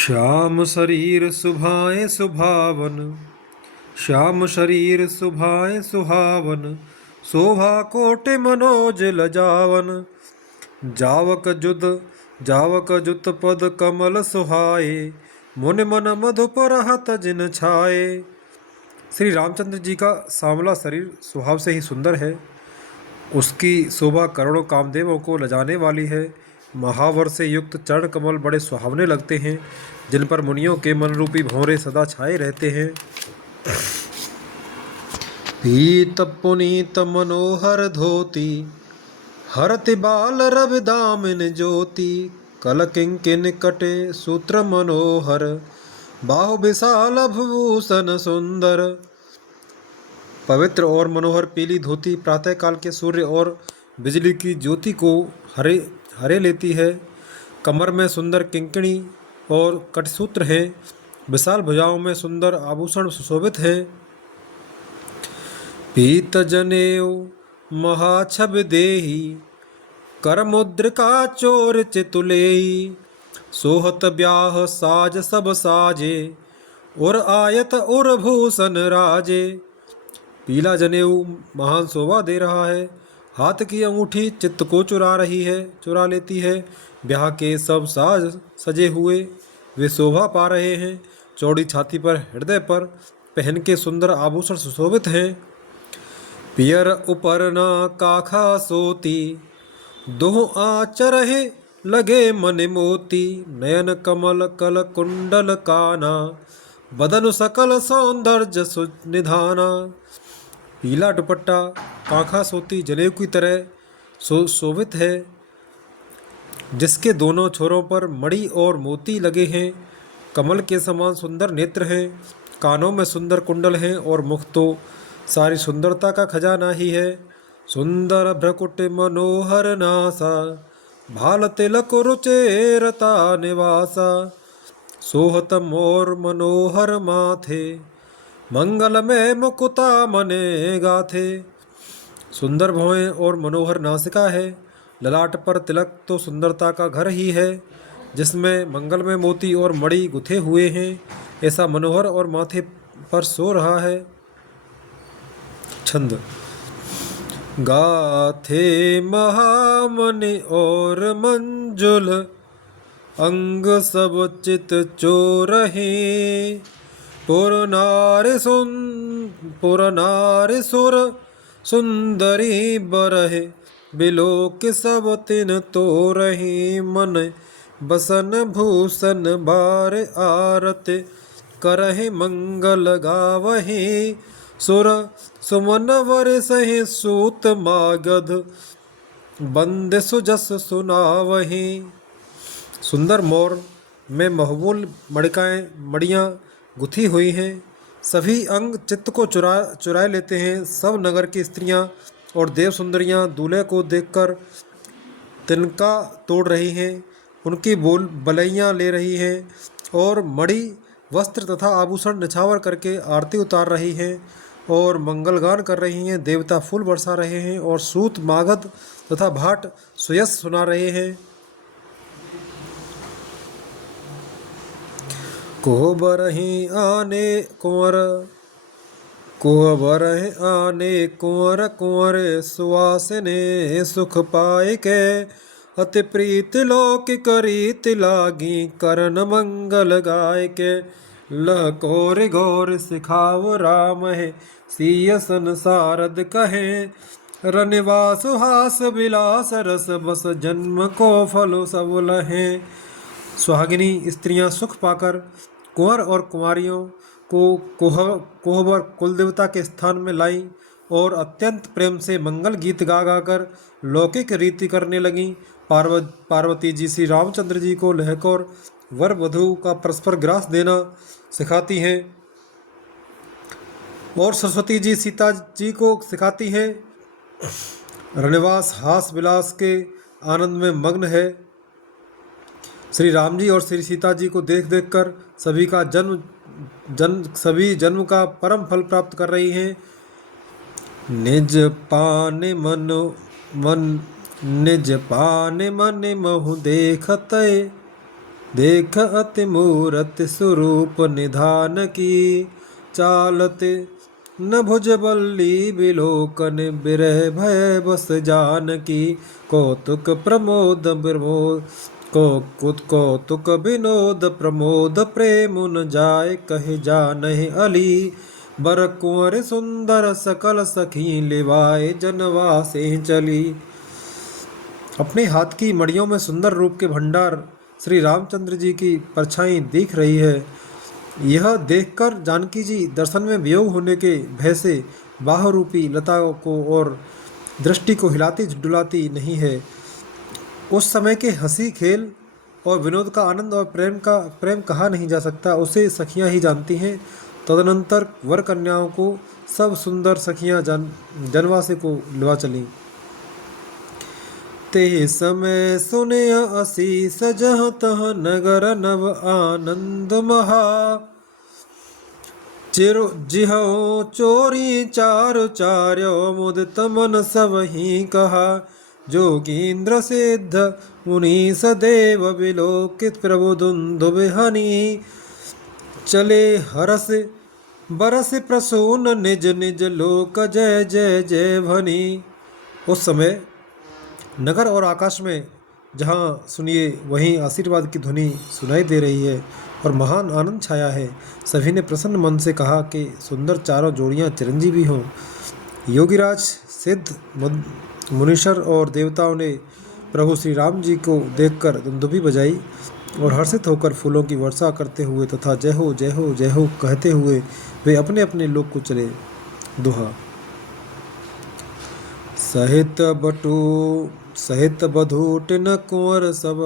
श्याम शरीर सुभाए सुभावन, श्याम शरीर सुभाए सुहावन। शोभा कोटि मनोज लजावन, जावक जुत पद कमल सुहाए। मुनि मन मधुपर हत जिन छाए। श्री रामचंद्र जी का सांवला शरीर स्वभाव से ही सुंदर है। उसकी शोभा करोड़ों कामदेवों को लजाने वाली है। महावर से युक्त चरण कमल बड़े सुहावने लगते हैं, जिन पर मुनियों के मन रूपी भंवरे सदा छाए रहते हैं। पीत पुनीत मनोहर धोती, हरति बाल रवि दामिन ज्योति। कल किंकिन कटे सूत्र मनोहर, बाहु विशाल भूषण सुंदर। पवित्र और मनोहर पीली धोती प्रातःकाल के सूर्य और बिजली की ज्योति को हरे हरे लेती है। कमर में सुंदर किंकणी और कटसूत्र है। विशाल भुजाओं में सुंदर आभूषण सुशोभित है। पीत जनेऊ महाछब देही, कर मुद्रिका चोर चितुलेई। सोहत ब्याह साज सब साजे, उर आयत उर भूषण राजे। पीला जनेऊ महान शोभा दे रहा है। हाथ की अंगूठी चित्त को चुरा लेती है। ब्याह के सब साज सजे हुए वे शोभा पा रहे हैं। चौड़ी छाती पर हृदय पर पहन के सुंदर आभूषण सुशोभित हैं। पियर उपरना काखा सोती, दोह आचरहे लगे मन मोती। नयन कमल कल कुंडल काना, बदन सकल सौंदर्य सुनिधाना। पीला दुपट्टा कांखा सोती जनेऊ की तरह शोभित है, जिसके दोनों छोरों पर मणि और मोती लगे हैं। कमल के समान सुंदर नेत्र हैं। कानों में सुंदर कुंडल हैं और मुख तो सारी सुंदरता का खजाना ही है। सुंदर भ्रकुट मनोहर नासा, भाल तिलक रुचेरता निवासा। सोहत मोर मनोहर माथे, मंगल में मुकुता मने गाथे। सुंदर भौएं और मनोहर नासिका है। ललाट पर तिलक तो सुंदरता का घर ही है, जिसमें मंगल में मोती और मणि गुथे हुए हैं। ऐसा मनोहर और माथे पर सो रहा है। छंद। गाथे महामणि और मंजुल, अंग सब चित चोरहे। पुरनारि सुर सुंदरी बरहे, बिलोक सब तिन तो रही। मन बसन भूषण बार आरत, करहि मंगल गावहि। सुर सुमन वर सहि सूत मागध, बंद सुजस सुनावहि। सुंदर मोर में महबूल मड़ियाँ गुथी हुई हैं। सभी अंग चित्त को चुराए लेते हैं। सब नगर की स्त्रियां और देव सुंदरियां दूल्हे को देखकर तिनका तोड़ रही हैं। उनकी बलैयाँ ले रही हैं और मणि वस्त्र तथा आभूषण निछावर करके आरती उतार रही हैं और मंगलगान कर रही हैं। देवता फूल बरसा रहे हैं और सूत मागध तथा भाट सुयस सुना रहे हैं। कोहबरहि आने कुंवर, कुंवर सुवासिने। सुख पाए के अति प्रीत लौकिक रीत लागी। करन मंगल गाय के, लह कोर गौर सिखाव राम है। सिय संसारद कहे, रनिवास हास विलास रस बस। जन्म को फलो सब लहे। सुहागिनी स्त्रियां सुख पाकर कुंवर और कुंवारियों को कोहबर कुलदेवता के स्थान में लाई और अत्यंत प्रेम से मंगल गीत गा गाकर लौकिक रीति करने लगीं। पार्वती जी श्री रामचंद्र जी को लहकोर वर वधू का परस्पर ग्रास देना सिखाती हैं और सरस्वती जी सीता जी को सिखाती हैं। रनिवास हास विलास के आनंद में मग्न है। श्री राम जी और श्री सीता जी को देख देख कर सभी जन्म का परम फल प्राप्त कर रही हैं। निज पाने मन महु देखते, देख अति मूरत स्वरूप निधान की, चालते न भुजबल्ली विलोकन, बिरह भय बस जान की। कौतुक प्रमोद विमोद कौतुक विनोद प्रमोद, प्रेम उन जाय कहे जानहि अली। बर कुंवर सुंदर सकल सखी, लिवाए जनवासे चली। अपने हाथ की मड़ियों में सुंदर रूप के भंडार श्री रामचंद्र जी की परछाई दिख रही है। यह देखकर जानकी जी दर्शन में वियोग होने के भय से बाह रूपी लता को और दृष्टि को हिलाती डुलाती नहीं है। उस समय के हंसी खेल और विनोद का आनंद और प्रेम कहा नहीं जा सकता, उसे सखियां ही जानती हैं। तदनंतर वर कन्याओं को सब सुंदर सखियां जनवासे को लिवा चली। ते समय सुने असीस, जहाँ तह नगर नव आनंद महा। चिरो जिहो चोरी चारु चार्यो, मुदित मन सब ही कहा। जोगींद्र सिद्ध मुनीस देव, विलोकित प्रभु दुन्दुभिहनि। चले हरस बरस प्रसून, निज निज लोक जय जय जय भनी। उस समय नगर और आकाश में जहाँ सुनिए वहीं आशीर्वाद की ध्वनि सुनाई दे रही है और महान आनंद छाया है। सभी ने प्रसन्न मन से कहा कि सुंदर चारों जोड़ियाँ चिरंजीवी हों। योगीराज सिद्ध मुनीश्वर और देवताओं ने प्रभु श्री राम जी को देखकर दुंदुभी बजाई और हर्षित होकर फूलों की वर्षा करते हुए तथा जय हो जय हो जय हो कहते हुए वे अपने अपने लोक को चले। दोहा। सहित बधूट न कुंवर सब,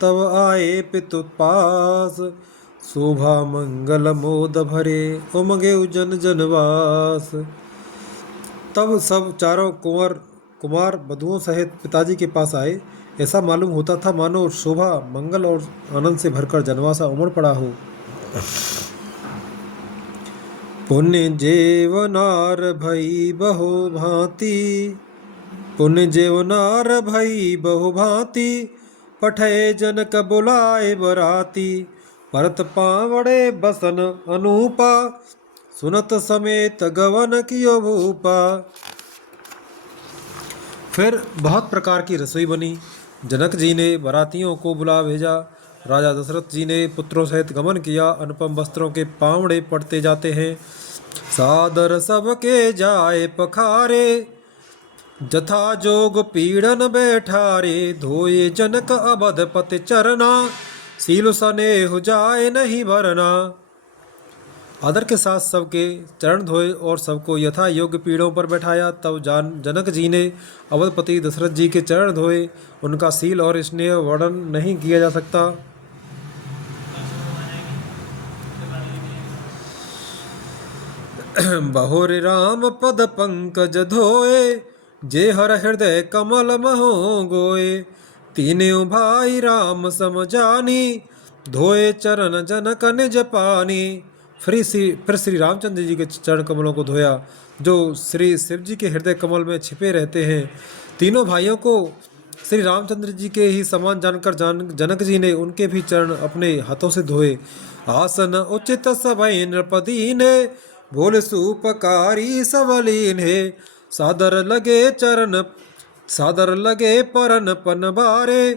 तब आए पितु पास। शोभा मंगल मोद भरे, उमगे जन जनवास। तब सब चारों कुमार बधुओं सहित पिताजी के पास आए। ऐसा मालूम होता था मानो शोभा मंगल और आनंद से भरकर जनवासा उमड़ पड़ा हो। पुण्य जेवनार भई बहु भांति, पुण्य जेवनार भई बहु भांति। पठे जनक बुलाए बराती, परत पावड़े बसन अनूपा। सुनत समेत गवन कियो भूपा। फिर बहुत प्रकार की रसोई बनी। जनक जी ने बरातियों को बुला भेजा। राजा दशरथ जी ने पुत्रों सहित गमन किया। अनुपम वस्त्रों के पावड़े पड़ते जाते हैं। सादर सबके जाए पखारे, जथा जोग पीड़न बैठारे। धोए जनक अवधपति चरना, सील स्नेह जाए नहीं भरना। आदर के साथ सबके चरण धोए और सबको यथा योग्य पीढ़ों पर बैठाया। तब जनक जी ने अवधपति दशरथ जी के चरण धोए। उनका सील और स्नेह वर्णन नहीं किया जा सकता। बहुर राम पद पंकज धोए, जे हर हृदय कमल महो गोए। तीनों भाई राम समझानी, धोए चरण जनक निज पानी। फिर श्री रामचंद्र जी के चरण कमलों को धोया, जो श्री शिव जी के हृदय कमल में छिपे रहते हैं। तीनों भाइयों को श्री रामचंद्र जी के ही समान जानकर जनक जी ने उनके भी चरण अपने हाथों से धोए। आसन उचित सभै नृपदीन, भोल सुपकारी सबलीन है। सादर लगे परन पन बारे,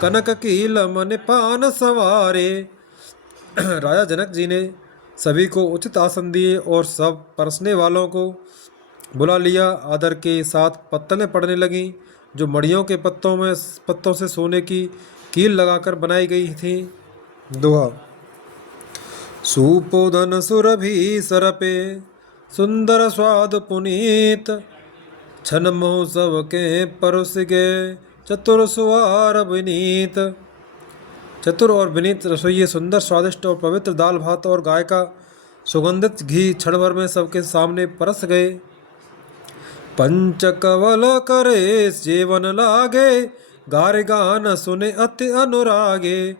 कनक कील मन पान सवारे। राजा जनक जी ने सभी को उचित आसन दिए और सब परसने वालों को बुला लिया। आदर के साथ पत्तलें पड़ने लगीं, जो मड़ियों के पत्तों से सोने की कील लगाकर बनाई गई थी। दोहा। सुपोधन सुरभि सरपे, सुंदर स्वाद पुनीत। छन महोत्सव के परुस गे, चतुर सुवार विनीत। चतुर और विनीत रसोइये सुंदर स्वादिष्ट और पवित्र दाल भात और गाय का सुगंधित घी क्षण भर में सबके सामने परस गए। पंचकवल करे सेवन लागे, गार गान सुने अति अनुरागे।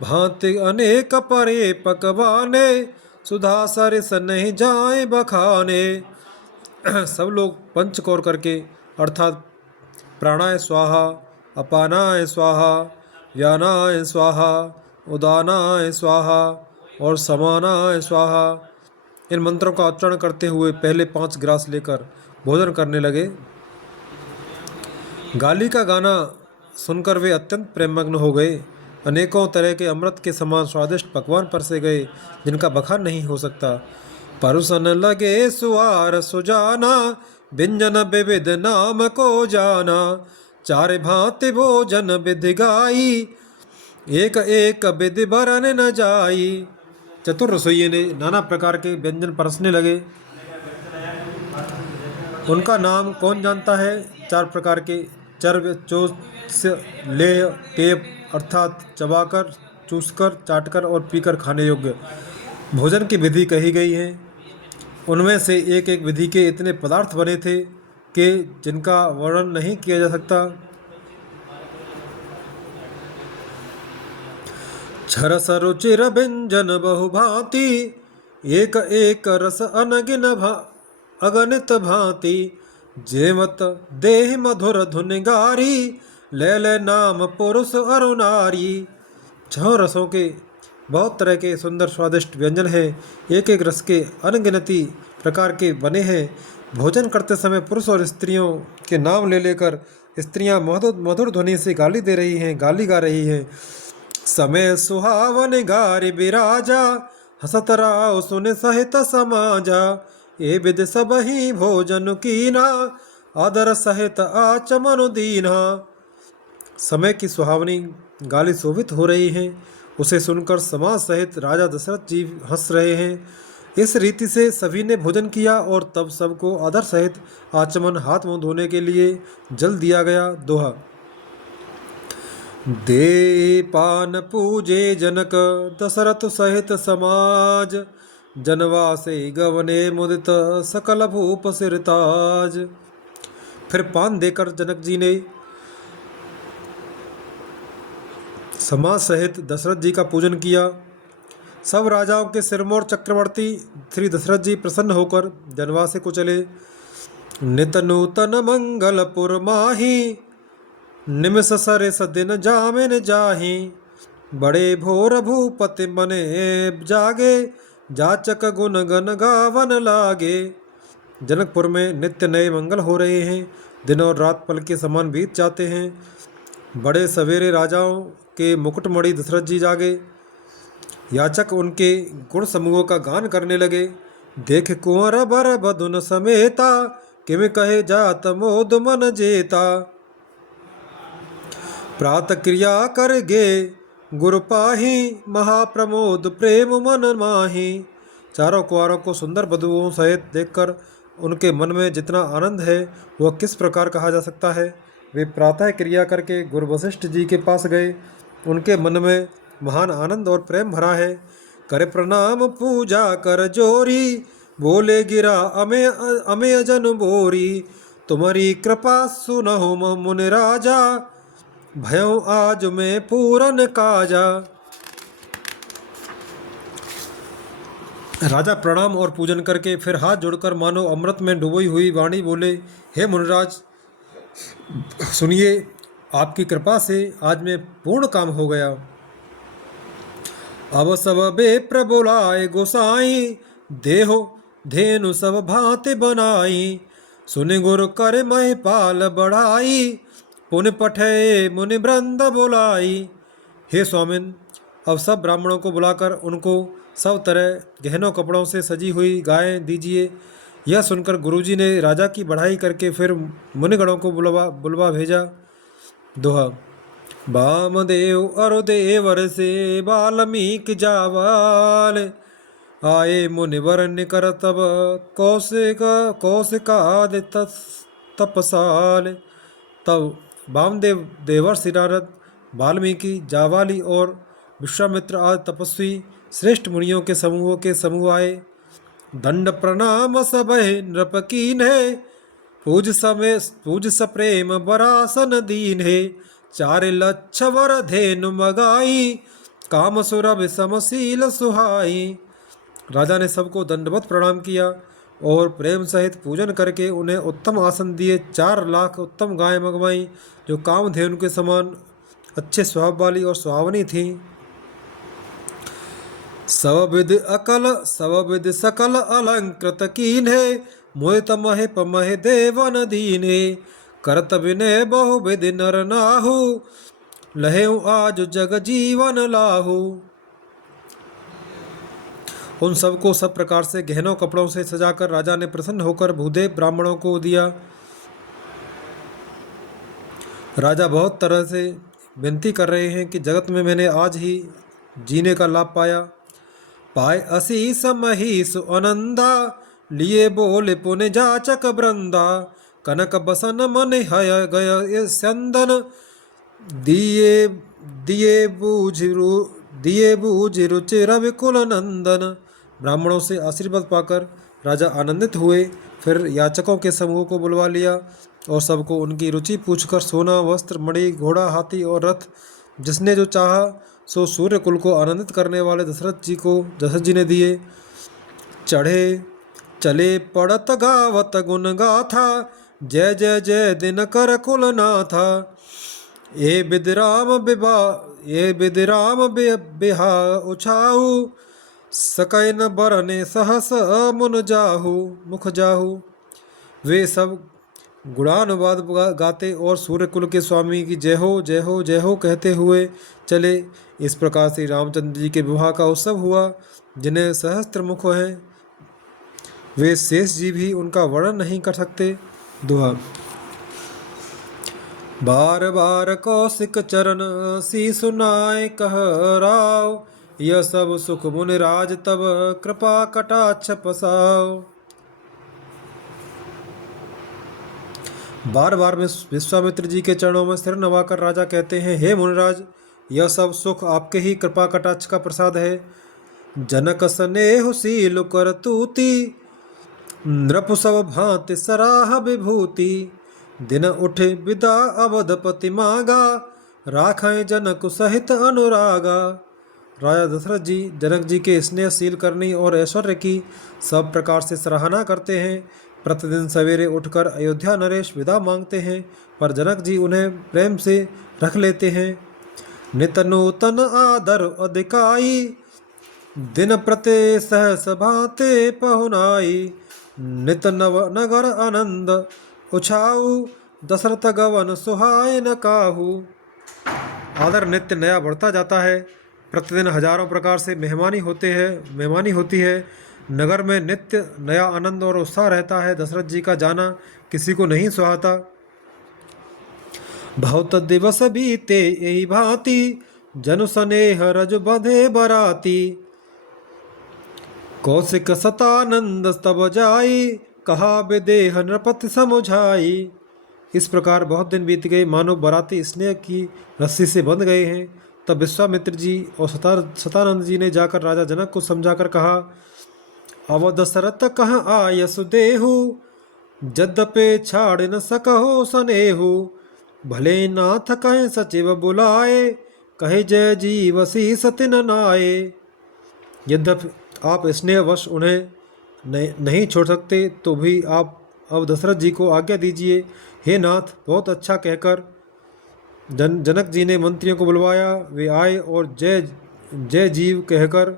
भांति अनेक परे पकवाने, सुधा सरिस नहीं जाए बखाने। सब लोग पंचकौर करके अर्थात प्राणाय स्वाहा, अपानाय स्वाहा, व्यानाय स्वाहा, उदानाय स्वाहा और समानाय स्वाहा। इन मंत्रों का उच्चारण करते हुए पहले 5 ग्रास लेकर भोजन करने लगे। गाली का गाना सुनकर वे अत्यंत प्रेममग्न हो गए। अनेकों तरह के अमृत के समान स्वादिष्ट पकवान परसे गए, जिनका बखान नहीं हो सकता। परुसन लगे सुआर सुजाना, व्यंजन विविध नाम को जाना। चार भांति भोजन विधि गाई, एक एक विधि बरन न जाई। चतुर रसोइये ने नाना प्रकार के व्यंजन परसने लगे। उनका नाम कौन जानता है? 4 प्रकार के चर्व, चोस, लेह, टेप अर्थात चबाकर, चूसकर, चाटकर और पीकर खाने योग्य भोजन की विधि कही गई है। उनमें से एक एक विधि के इतने पदार्थ बने थे कि जिनका वर्णन नहीं किया जा सकता। छरस रुचिर व्यंजन बहुभांति, एक एक रस अनगिन अगणित भांति। जेमत देह मधुर धुन गारी, ले ले नाम पुरुष अरु नारी। 6 रसों के बहुत तरह के सुंदर स्वादिष्ट व्यंजन हैं, एक एक रस के अनगिनती प्रकार के बने हैं। भोजन करते समय पुरुष और स्त्रियों के नाम ले लेकर स्त्रियां मधुर मधुर ध्वनि से गाली दे रही हैं, गाली गा रही हैं। समय सुहावन गारि विराजा, हसत राव सुन सहित समाजा। ये विद सब ही भोजन कीना, आदर सहित आचमन दीना। समय की सुहावनी गाली शोभित हो रही हैं, उसे सुनकर समाज सहित राजा दशरथ जी हंस रहे हैं। इस रीति से सभी ने भोजन किया और तब सबको आदर सहित आचमन, हाथ मुंह धोने के लिए जल दिया गया। दोहा। दे पान पूजे जनक, दशरथ सहित समाज। जनवासे गवने मुदित, सकल भूप सिरताज। फिर पान देकर जनक जी ने समाज सहित दशरथ जी का पूजन किया। सब राजाओं के सिरमौर चक्रवर्ती श्री दशरथ जी प्रसन्न होकर जनवासे को चले। नित नूतन मंगलपुर माही, निमिष सरिस दिन जामिन जाही। बड़े भोर भूपति मने जागे, जाचक गुण गन गावन लागे। जनकपुर में नित्य नए मंगल हो रहे हैं, दिन और रात पल के समान बीत जाते हैं। बड़े सवेरे राजाओं के मुकुटमणि दशरथ जी जागे। याचक उनके गुण समूहों का गान करने लगे। देख कुंवर बर बधुन समेता, किम कहे जात मोद मन जेता। प्रात क्रिया कर गे गुरु पाही, महाप्रमोद प्रेम मन माही। चारों कुंवारों को सुंदर बधुओं सहित देखकर उनके मन में जितना आनंद है वह किस प्रकार कहा जा सकता है। वे प्रातः क्रिया करके गुरु वशिष्ठ जी के पास गए। उनके मन में महान आनंद और प्रेम भरा है। करे प्रणाम पूजा कर जोरी, बोले गिरा अमे अजन बोरी। तुम्हारी कृपा सुनहु मुनि राजा, भयों आज में पूरन काजा। राजा प्रणाम और पूजन करके फिर हाथ जोड़कर मानो अमृत में डूबी हुई वाणी बोले, हे मुनिराज सुनिए, आपकी कृपा से आज में पूर्ण काम हो गया। अब सब बेप्र बोलाए गोसाई, देहो धेनु सब भांति बनाई। सुनि गुरु कर महिपाल बढ़ाई, पुन पठे मुनि वृंद बोलाई। हे स्वामिन, अब सब ब्राह्मणों को बुलाकर उनको सब तरह गहनों कपड़ों से सजी हुई गायें दीजिए। यह सुनकर गुरुजी ने राजा की बढ़ाई करके फिर मुनिगणों को बुलवा भेजा। दोहा। वामदेव अरुदेवर से वाल्मीक जावाल, आए मुनिवर निकर तब कौशिकादित्य तपसाल। तब वामदेव, देवर्षि नारद, वाल्मीकि, जावाली और विश्वामित्र आदि तपस्वी श्रेष्ठ मुनियों के समूह आए। दंड प्रणाम सब नृप कीन्हे, पूज सप्रेम बरासन दीन है। 4 लक्ष वर धेनु मगाई, काम सुरभ समशील सुहाई। राजा ने सबको दंडवत प्रणाम किया और प्रेम सहित पूजन करके उन्हें उत्तम आसन दिए। 4 लाख उत्तम गायें मंगवाई जो कामधेनु के समान अच्छे स्वभाव वाली और सुहावनी थीं। सब विद सकल अलंकृत कीन्हे, मोहित महे पमहे देवन दीने। करत विनय बहु विधि नर नाहु, लहे आज जग जीवन लाहू। उन सबको सब प्रकार से गहनों कपड़ों से सजाकर राजा ने प्रसन्न होकर भूदेव ब्राह्मणों को दिया। राजा बहुत तरह से विनती कर रहे हैं कि जगत में मैंने आज ही जीने का लाभ पाया। पाए असीस महीस आनंदा, लिए बोले पुण्य जाचक वृंदा। कनक बसन मन हय गय संदन, दिए दिए बूझ रुचि रवि कुल नंदन। ब्राह्मणों से आशीर्वाद पाकर राजा आनंदित हुए। फिर याचकों के समूह को बुलवा लिया और सबको उनकी रुचि पूछकर सोना, वस्त्र, मणि, घोड़ा, हाथी और रथ जिसने जो चाहा सो सूर्य कुल को आनंदित करने वाले दशरथ जी ने दिए। चढ़े चले पड़त गावत गुण गाथा, जय जय जय दिन कर कुल नाथा। ये बिदराम बिहा उछाहू, सकै न बरने सहस मुख जाहू। वे सब गुणानुवाद गाते और सूर्य कुल के स्वामी की जय हो जय हो जय हो कहते हुए चले। इस प्रकार से रामचंद्र जी के विवाह का उत्सव हुआ। जिन्हें सहस्त्र मुख हैं वे शेष जी भी उनका वर्णन नहीं कर सकते। दोहा। बार बार कौशिक चरण सी सुनाए कह राव, यह सब सुख मुनि राज तब कृपा कटाक्ष पसाओ। बार बार में विश्वामित्र जी के चरणों में सिर नवाकर राजा कहते हैं, हे मुनिराज, यह सब सुख आपके ही कृपा कटाक्ष का प्रसाद है। जनक स्नेह शील कर तूति, नृप सब भांति सराह विभूति। दिन उठे विदा अवधपति मागा, राखें जनक सहित अनुरागा। राजा दशरथ जी जनक जी के स्नेहशील करनी और ऐश्वर्य की सब प्रकार से सराहना करते हैं। प्रतिदिन सवेरे उठकर अयोध्या नरेश विदा मांगते हैं, पर जनक जी उन्हें प्रेम से रख लेते हैं। नित नूतन आदर अधिकाई, दिन प्रते सहस भाते पहुनाई। नित नव नगर आनंद उछाऊ, दशरथ गवन सुहाय न काहू। आदर नित्य नया बढ़ता जाता है। प्रतिदिन हजारों प्रकार से मेहमानी होती है। नगर में नित्य नया आनंद और उत्साह रहता है। दशरथ जी का जाना किसी को नहीं सुहाता। बहुत दिवस बीते यही भांति, जनु स्नेह रज बंधे बराती। कौशिक सतानंद तब जाई, कहा विदेह नृपति समुझाई। इस प्रकार बहुत दिन बीत गए, मानो बराती स्नेह की रस्सी से बंध गए हैं। तब विश्वामित्र जी और सतानंद जी ने जाकर राजा जनक को समझाकर कहा, अव दशरथ कहाँ आयस देहु, जद्यपि छाड़ न सकहो स्नेहु। भले नाथ कहे सचिव बुलाए, कहे जय जीव शीस तिन नाये। यद्यपि आप स्नेहवश उन्हें नहीं छोड़ सकते, तो भी आप अब दशरथ जी को आज्ञा दीजिए। हे नाथ, बहुत अच्छा कहकर जनक जी ने मंत्रियों को बुलवाया। वे आए और जय जय जीव कहकर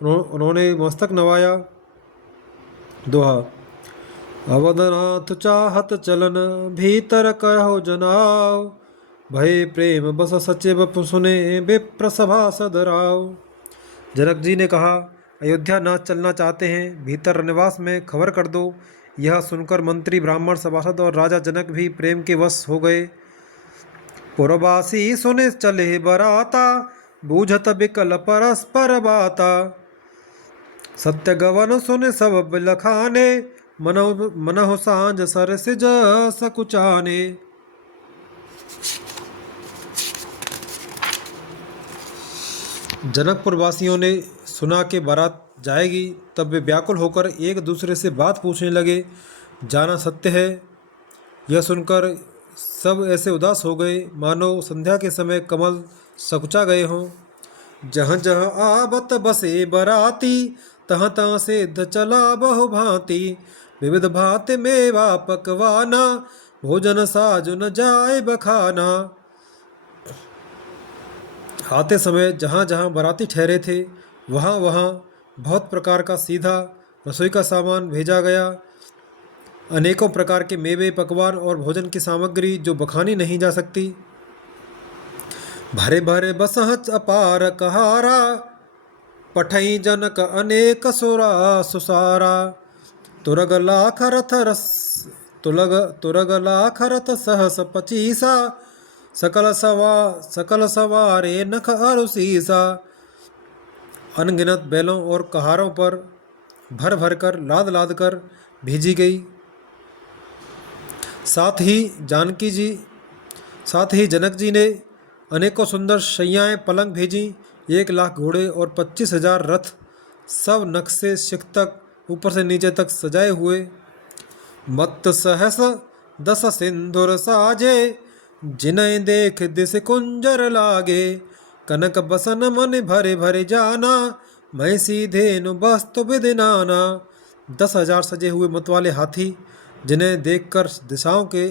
उन्होंने मस्तक नवाया। दोहा। अवधनाथ चाहत चलन, भीतर कहो जनाव। भय प्रेम बस सचिव सुने, विप्र सभा सदराव। जनक जी ने कहा, अयोध्या नाथ चलना चाहते हैं, भीतर निवास में खबर कर दो। यह सुनकर मंत्री, ब्राह्मण, सभासद और राजा जनक भी प्रेम के वश हो गए। पुरवासी सुने चले बराता, बूझत बिकल परस्पर बाता। सत्य गवन सुने सब बिलखाने, मनहु सांझ सर सिज सकुचाने। जनकपुर वासियों ने सुना कि बारात जाएगी, तब वे व्याकुल होकर एक दूसरे से बात पूछने लगे। जाना सत्य है, यह सुनकर सब ऐसे उदास हो गए मानो संध्या के समय कमल सकुचा गए हों। जहाँ जहाँ आवत बसे बराती, तहाँ तहाँ सिद्ध चला बहु भांति। विविध भांति मेवा पकवाना, भोजन साजु न जाए बखाना। आते समय जहाँ जहाँ बराती ठहरे थे वहाँ वहाँ बहुत प्रकार का सीधा रसोई का सामान भेजा गया। अनेकों प्रकार के मेवे, पकवान और भोजन की सामग्री जो बखानी नहीं जा सकती। भरे भरे बसहच अपार कहारा, पठई जनक अनेक सुरा सुसारा। तुरग लाख रथ रस तुरग लाख रथ सहस पचीसा, सकल सवारे नख अरुसीसा। अनगिनत बैलों और कहारों पर भर भर कर लाद लाद कर भेजी गई। साथ ही जनक जी ने अनेकों सुंदर शैयाएँ पलंग भेजी। 1,00,000 घोड़े और 25,000 रथ, सब नक्शे शिख तक ऊपर से नीचे तक सजाए हुए। मत्त सहस 10 सिंधुर साजे, जिनय देख दिस कुंजर लागे। कनक बसन मन भरे भरे जाना, मैं सीधे नु बस्तु विदिनाना। 10,000 सजे हुए मतवाले हाथी, जिन्हें देखकर दिशाओं के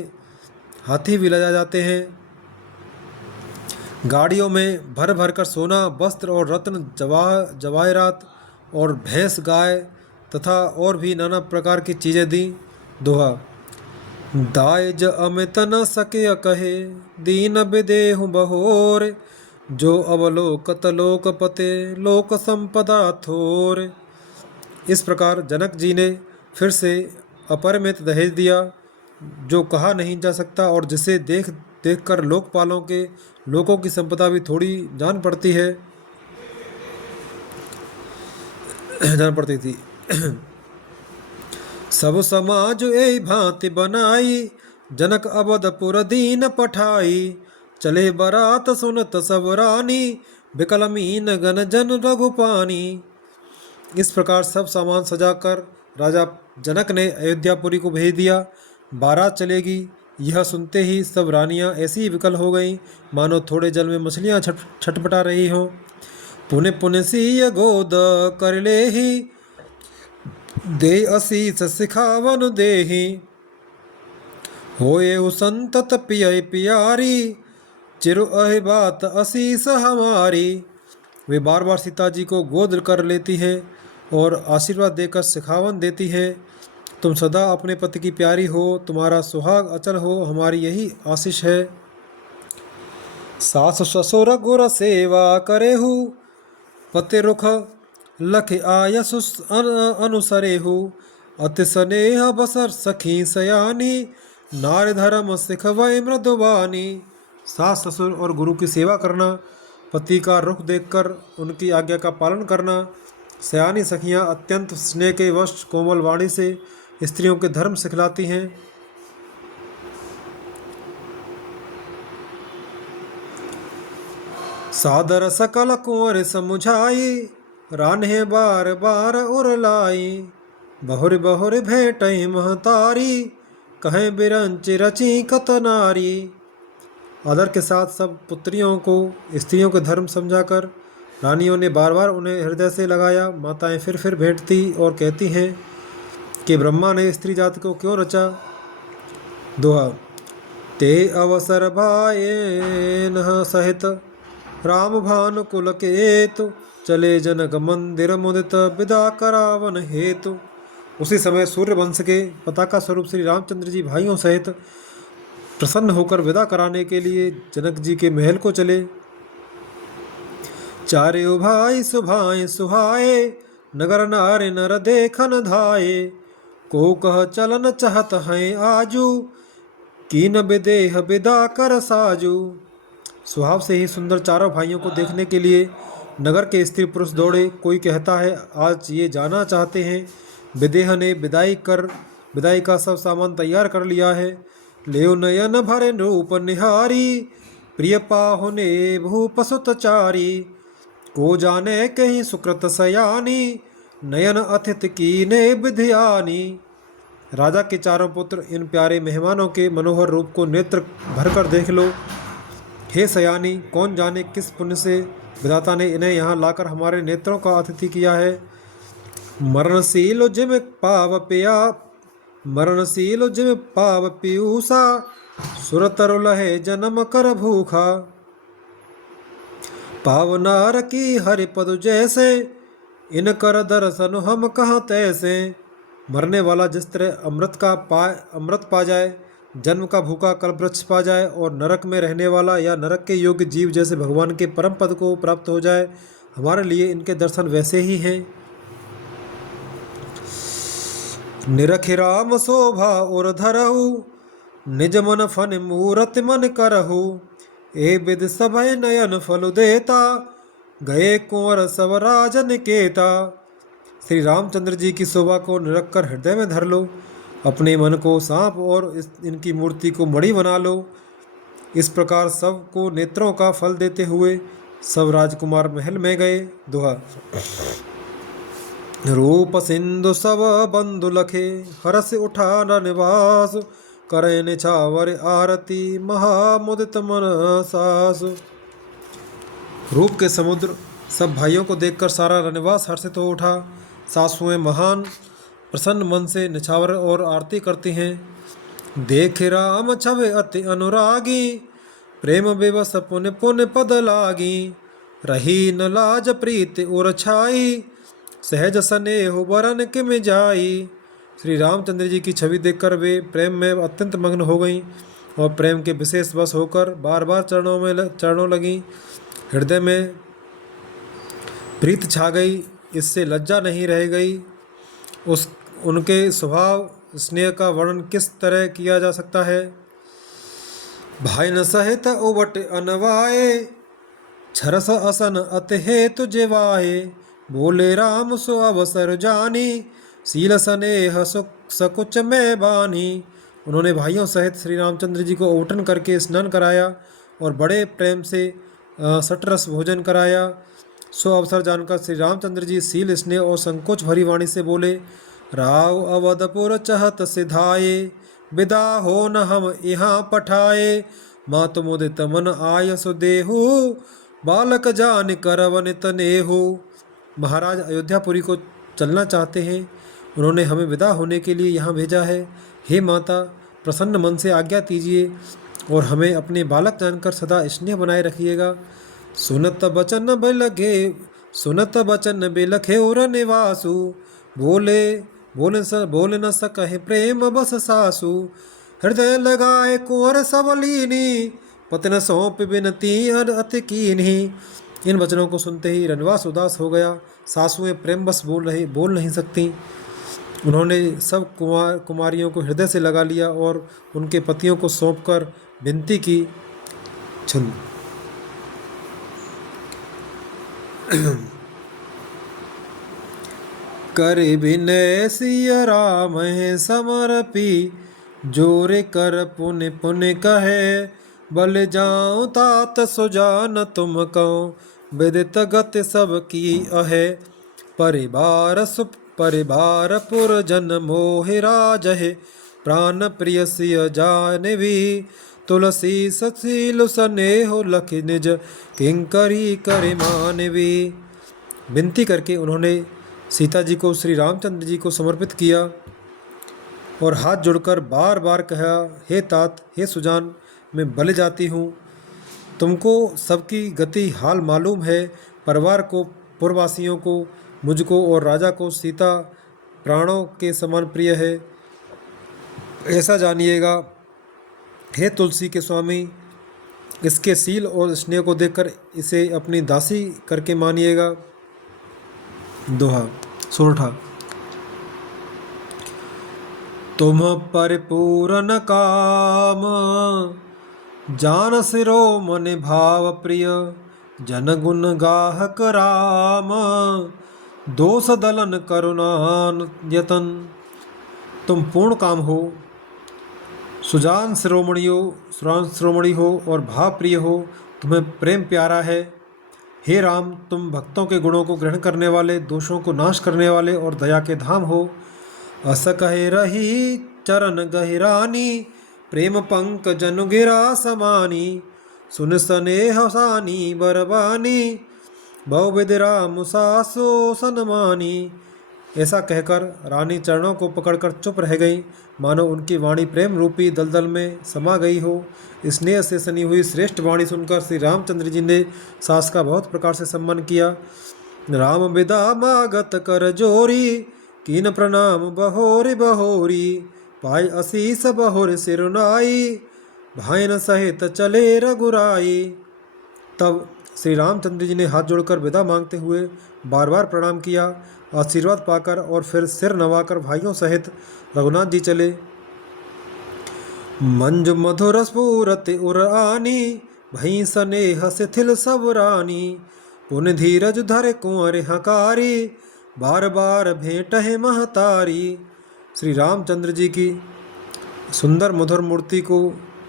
हाथी भी लजा जाते हैं। गाड़ियों में भर भर कर सोना, वस्त्र और रत्न, जवाहरात और भैंस, गाय तथा और भी नाना प्रकार की चीज़ें दी। दोहा। दायज अमित न सके कहे, दीन बिदेहु बहोर। जो अवलोकत लोकपते, लोक संपदा थोर। इस प्रकार जनक जी ने फिर से अपरिमित दहेज दिया, जो कहा नहीं जा सकता और जिसे देख देख कर लोकपालों के लोगों की संपदा भी थोड़ी जान पड़ती थी। सब समाज ए भांति बनाई, जनक अवधपुर दीन पठाई। चले बरात सुनत सब रानी, बिकल मीन गन जन रघुपानी। इस प्रकार सब सामान सजाकर राजा जनक ने अयोध्यापुरी को भेज दिया। बारात चलेगी, यह सुनते ही सब रानियां ऐसी विकल हो गईं मानो थोड़े जल में मछलियां छटपटा रही हों। पुण्य पुण्य सिय गोद कर ले ही, दे असीस सिखावन देही। होए संतत पिय पियारी, चिरु अहि बात असीस हमारी। वे बार बार सीता जी को गोद कर लेती है और आशीर्वाद देकर सिखावन देती है। तुम सदा अपने पति की प्यारी हो, तुम्हारा सुहाग अचल हो, हमारी यही आशीष है। सास ससुर गुर सेवा करेहु, पति रुख लख आयसु अनुसरेहु। अति स्नेह बसर सखी सयानी, नार धर्म सिखवै मृदुवानी। सास ससुर और गुरु की सेवा करना, पति का रुख देखकर उनकी आज्ञा का पालन करना। सयानी सखियाँ अत्यंत स्नेह के वश कोमल वाणी से स्त्रियों के धर्म सिखलाती हैं। सादर सकल कुंवर समुझाई, रान्हे बार बार उरलाई। बहुर बहुर भेटई महतारी, कहें बिरंच रची कत नारी। आदर के साथ सब पुत्रियों को स्त्रियों के धर्म समझाकर रानियों ने बार बार उन्हें हृदय से लगाया। माताएं फिर भेंटती और कहती हैं कि ब्रह्मा ने स्त्री जाति को क्यों रचा। दोहा। ते अवसर भायेन सहित, राम भानु कुल केतु। चले जनक मंदिर मुदित, विदा करावन हेतु। उसी समय सूर्य वंश के पताका स्वरूप श्री रामचंद्र जी भाइयों सहित प्रसन्न होकर विदा कराने के लिए जनक जी के महल को चले। चार्यो भाई सुभाए सुहाए, नगर नारे नर देखन धाये। को कह चलन चाहत हैं आजू, कीन विदेह विदा कर साजू। स्वभाव से ही सुंदर चारों भाइयों को देखने के लिए नगर के स्त्री पुरुष दौड़े। कोई कहता है आज ये जाना चाहते हैं। विदेह ने विदाई का सब सामान तैयार कर लिया है। लेव नयन भरे रूप निहारी, प्रिय पाहुने भूप सुतचारी। को जाने कहीं सुकृत सयानी, नयन अतिथि की ने विधियानी। राजा के चारों पुत्र इन प्यारे मेहमानों के मनोहर रूप को नेत्र भरकर देख लो। हे सयानी, कौन जाने किस पुण्य से विधाता ने इन्हें यहाँ लाकर हमारे नेत्रों का अतिथि किया है। मरणशील जिम पाव पीयूषा, सुरतर लहे जन्म कर भूखा। पावनार की हरि पद जैसे, इन कर दर्शन हम कहाँ तैसे। मरने वाला जिस तरह अमृत पा जाए, जन्म का भूखा कल्पवृक्ष पा जाए, और नरक में रहने वाला या नरक के योग्य जीव जैसे भगवान के परम पद को प्राप्त हो जाए, हमारे लिए इनके दर्शन वैसे ही हैं। निरखि राम शोभा और धरहु, निज मन फन मूरत मन करहु। ए विद सभय नयन फल देता, गए कुंवर सब राजन केता। श्री रामचंद्र जी की शोभा को निरख कर हृदय में धर लो, अपने मन को सांप और इनकी मूर्ति को मणि बना लो। इस प्रकार सबको नेत्रों का फल देते हुए सब राजकुमार महल में गए। दोहा। रूप सिंधु सब बंधु लखे, हरस उठा निवास। करे निछावर आरती, महामुदित मन सास। रूप के समुद्र सब भाइयों को देखकर सारा रनिवास हर्षित हो उठा। सासुएं महान प्रसन्न मन से निछावर और आरती करती हैं। देख राम छवि अति अनुरागी, प्रेम विवश पुन पुन पद लागी। रही न लाज प्रीत उर छाई, सहज स्नेह वरन किम जाई। श्री रामचंद्र जी की छवि देखकर वे प्रेम में अत्यंत मग्न हो गईं और प्रेम के विशेष वश होकर बार बार चरणों लगी। हृदय में प्रीत छा गई, इससे लज्जा नहीं रह गई। उनके स्वभाव स्नेह का वर्णन किस तरह किया जा सकता है। भाई न सहित उबट अनवाए, छरस असन अत हेतु जेवाए। बोले राम सो अवसर जानी, सील स्नेह सकुच में बानी। उन्होंने भाइयों सहित श्री रामचंद्र जी को ओवटन करके स्नान कराया और बड़े प्रेम से सटरस भोजन कराया। सो अवसर जानकर श्री रामचंद्र जी सील स्नेह और संकोच भरी वाणी से बोले, राव अवधपुर चहत सिधाए। विदा हो न हम यहाँ पठाए। मात मुदित मन आय सुदेहु, बालक जान करवन तनेहु। महाराज अयोध्यापुरी को चलना चाहते हैं, उन्होंने हमें विदा होने के लिए यहाँ भेजा है। हे माता, प्रसन्न मन से आज्ञा दीजिए और हमें अपने बालक जानकर सदा स्नेह बनाए रखिएगा। सुनत बचन बिलखे उर निवासु। बोले न सकहे प्रेम बस सासु। हृदय लगाए कुंवर सबलीनी, पतन सौंप बिनती अति कीन्ही। इन वचनों को सुनते ही रनवास उदास हो गया। सासुएं प्रेम बस बोल नहीं सकती। उन्होंने सब कुमारियों को हृदय से लगा लिया और उनके पतियों को सौंपकर विनती की। छंद। कर विनय सिय राम समर्पी, जोरे कर पुन पुन कहे। बल जाऊं तात सुजान तुम कहो, विदित गति सब की अहे। परिवार पुर जन मोहि राजहे, प्राण प्रिय सिय जानवी। तुलसी ससील स्नेह लख निज, किंकरी करे मानवी। विनती करके उन्होंने सीता जी को श्री रामचंद्र जी को समर्पित किया और हाथ जोड़कर बार बार कहा, हे तात, हे सुजान, मैं बल जाती हूँ। तुमको सबकी गति हाल मालूम है। परिवार को, पुरवासियों को, मुझको और राजा को सीता प्राणों के समान प्रिय है, ऐसा जानिएगा। हे तुलसी के स्वामी, इसके सील और स्नेह को देखकर इसे अपनी दासी करके मानिएगा। दोहा। सोरठा। तुम परिपूर्ण काम, जान सिरो मन भाव प्रिय। जन गुण गाहक राम, दोष दलन करुणान यतन। तुम पूर्ण काम हो, सुजान शिरोमणि हो और भाव प्रिय हो। तुम्हें प्रेम प्यारा है। हे राम, तुम भक्तों के गुणों को ग्रहण करने वाले, दोषों को नाश करने वाले और दया के धाम हो। अस कहे रही चरण गहिरानी, प्रेम पंक जनु गिरा समानी। सुन स्नेह सानी बरबानी, बहुविध राम सासो सनमानी। ऐसा कहकर रानी चरणों को पकड़कर चुप रह गई, मानो उनकी वाणी प्रेम रूपी दलदल में समा गई हो। स्नेह से सनी हुई श्रेष्ठ वाणी सुनकर श्री रामचंद्र जी ने सास का बहुत प्रकार से सम्मान किया राम बिदा मागत कर जोरी, कीन प्रणाम बहोरी बहोरी। पाय असीस बहोर सिरुनाई, भाइन सहित चले रघुराई। तब श्री रामचंद्र जी ने हाथ जोड़कर विदा मांगते हुए बार बार प्रणाम किया। आशीर्वाद पाकर और फिर सिर नवाकर भाइयों सहित रघुनाथ जी चले। मंजु मधुर स्फूरत उर आनी, भई स्नेह शिथिल सब रानी। पुन धीरज धर कुंवर हकारी, बार बार भेंट है महतारी। श्री रामचंद्र जी की सुंदर मधुर मूर्ति को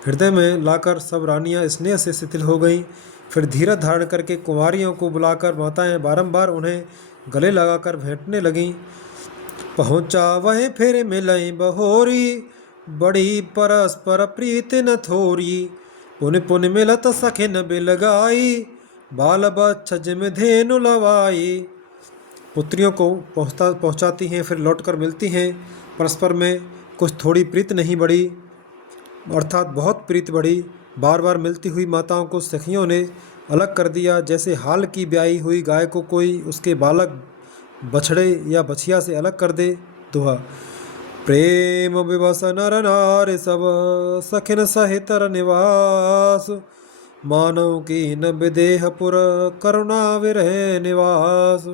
हृदय में लाकर सब रानियां स्नेह से शिथिल हो गईं। फिर धीरज धारण करके कुंवारियों को बुलाकर माताएं बारंबार उन्हें गले लगाकर भेंटने लगीं। पहुँचा वह फिर मिलई बहोरी, बड़ी परस्पर प्रीति न थोरी। पुन पुन मिलत सखिन बिलगाई, बाल बच्छ जिम धेनु लवाई। पुत्रियों को पहुँचाती हैं, फिर लौटकर मिलती हैं। परस्पर में कुछ थोड़ी प्रीत नहीं बढ़ी, अर्थात बहुत प्रीत बढ़ी। बार बार मिलती हुई माताओं को सखियों ने अलग कर दिया, जैसे हाल की ब्याई हुई गाय को कोई उसके बालक बछड़े या बछिया से अलग कर दे। दोहा। प्रेम विवश नर नार सब, सखिन सहित निवास। मानव की न विदेहपुर, करुणा विरह निवास।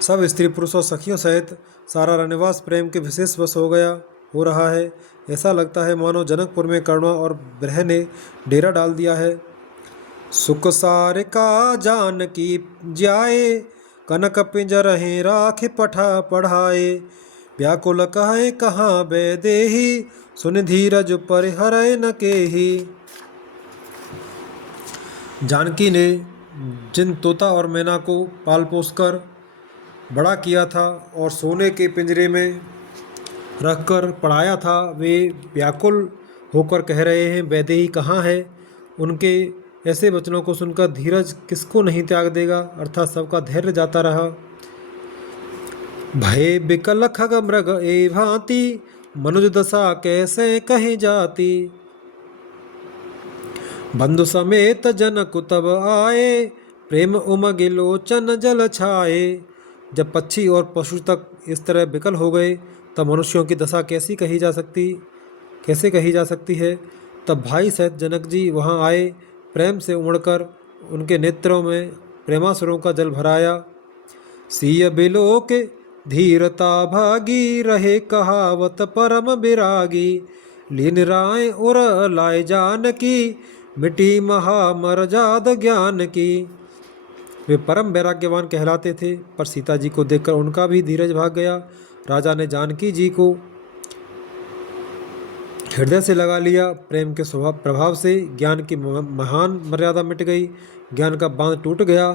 सब स्त्री पुरुषों सखियों सहित सारा रनिवास प्रेम के विशेष वश हो रहा है। ऐसा लगता है मानो जनकपुर में करुणा और विरह ने डेरा डाल दिया है। सुख सार का जान की जाए, कनक पिंजरहि राख पठा पढ़ाए। व्याकुल कहे कहाँ बैदेही, सुन धीरज पर हरय न केही। जानकी ने जिन तोता और मैना को पाल पोस कर बड़ा किया था और सोने के पिंजरे में रखकर पढ़ाया था, वे व्याकुल होकर कह रहे हैं वैदेही कहाँ है। उनके ऐसे वचनों को सुनकर धीरज किसको नहीं त्याग देगा, अर्थात सबका धैर्य जाता रहा। भय बिकल खग मृग ए भांति, मनुज दशा कैसे कही जाती। बंधु समेत जनक तब आए, प्रेम उमगे लोचन जल छाए। जब पक्षी और पशु तक इस तरह विकल हो गए, तब मनुष्यों की दशा कैसे कही जा सकती है। तब भाई सहित जनक जी वहाँ आए, प्रेम से उमड़कर उनके नेत्रों में प्रेमासुरों का जल भराया। सिय बिलोक धीरता भागी, रहे कहावत परम विरागी। लीन राय उर लाए जानकी, मिटी महा मरजाद ज्ञान की। वे परम वैराग्यवान कहलाते थे, पर सीता जी को देखकर उनका भी धीरज भाग गया। राजा ने जानकी जी को हृदय से लगा लिया। प्रेम के स्वभाव प्रभाव से ज्ञान की महान मर्यादा मिट गई, ज्ञान का बांध टूट गया।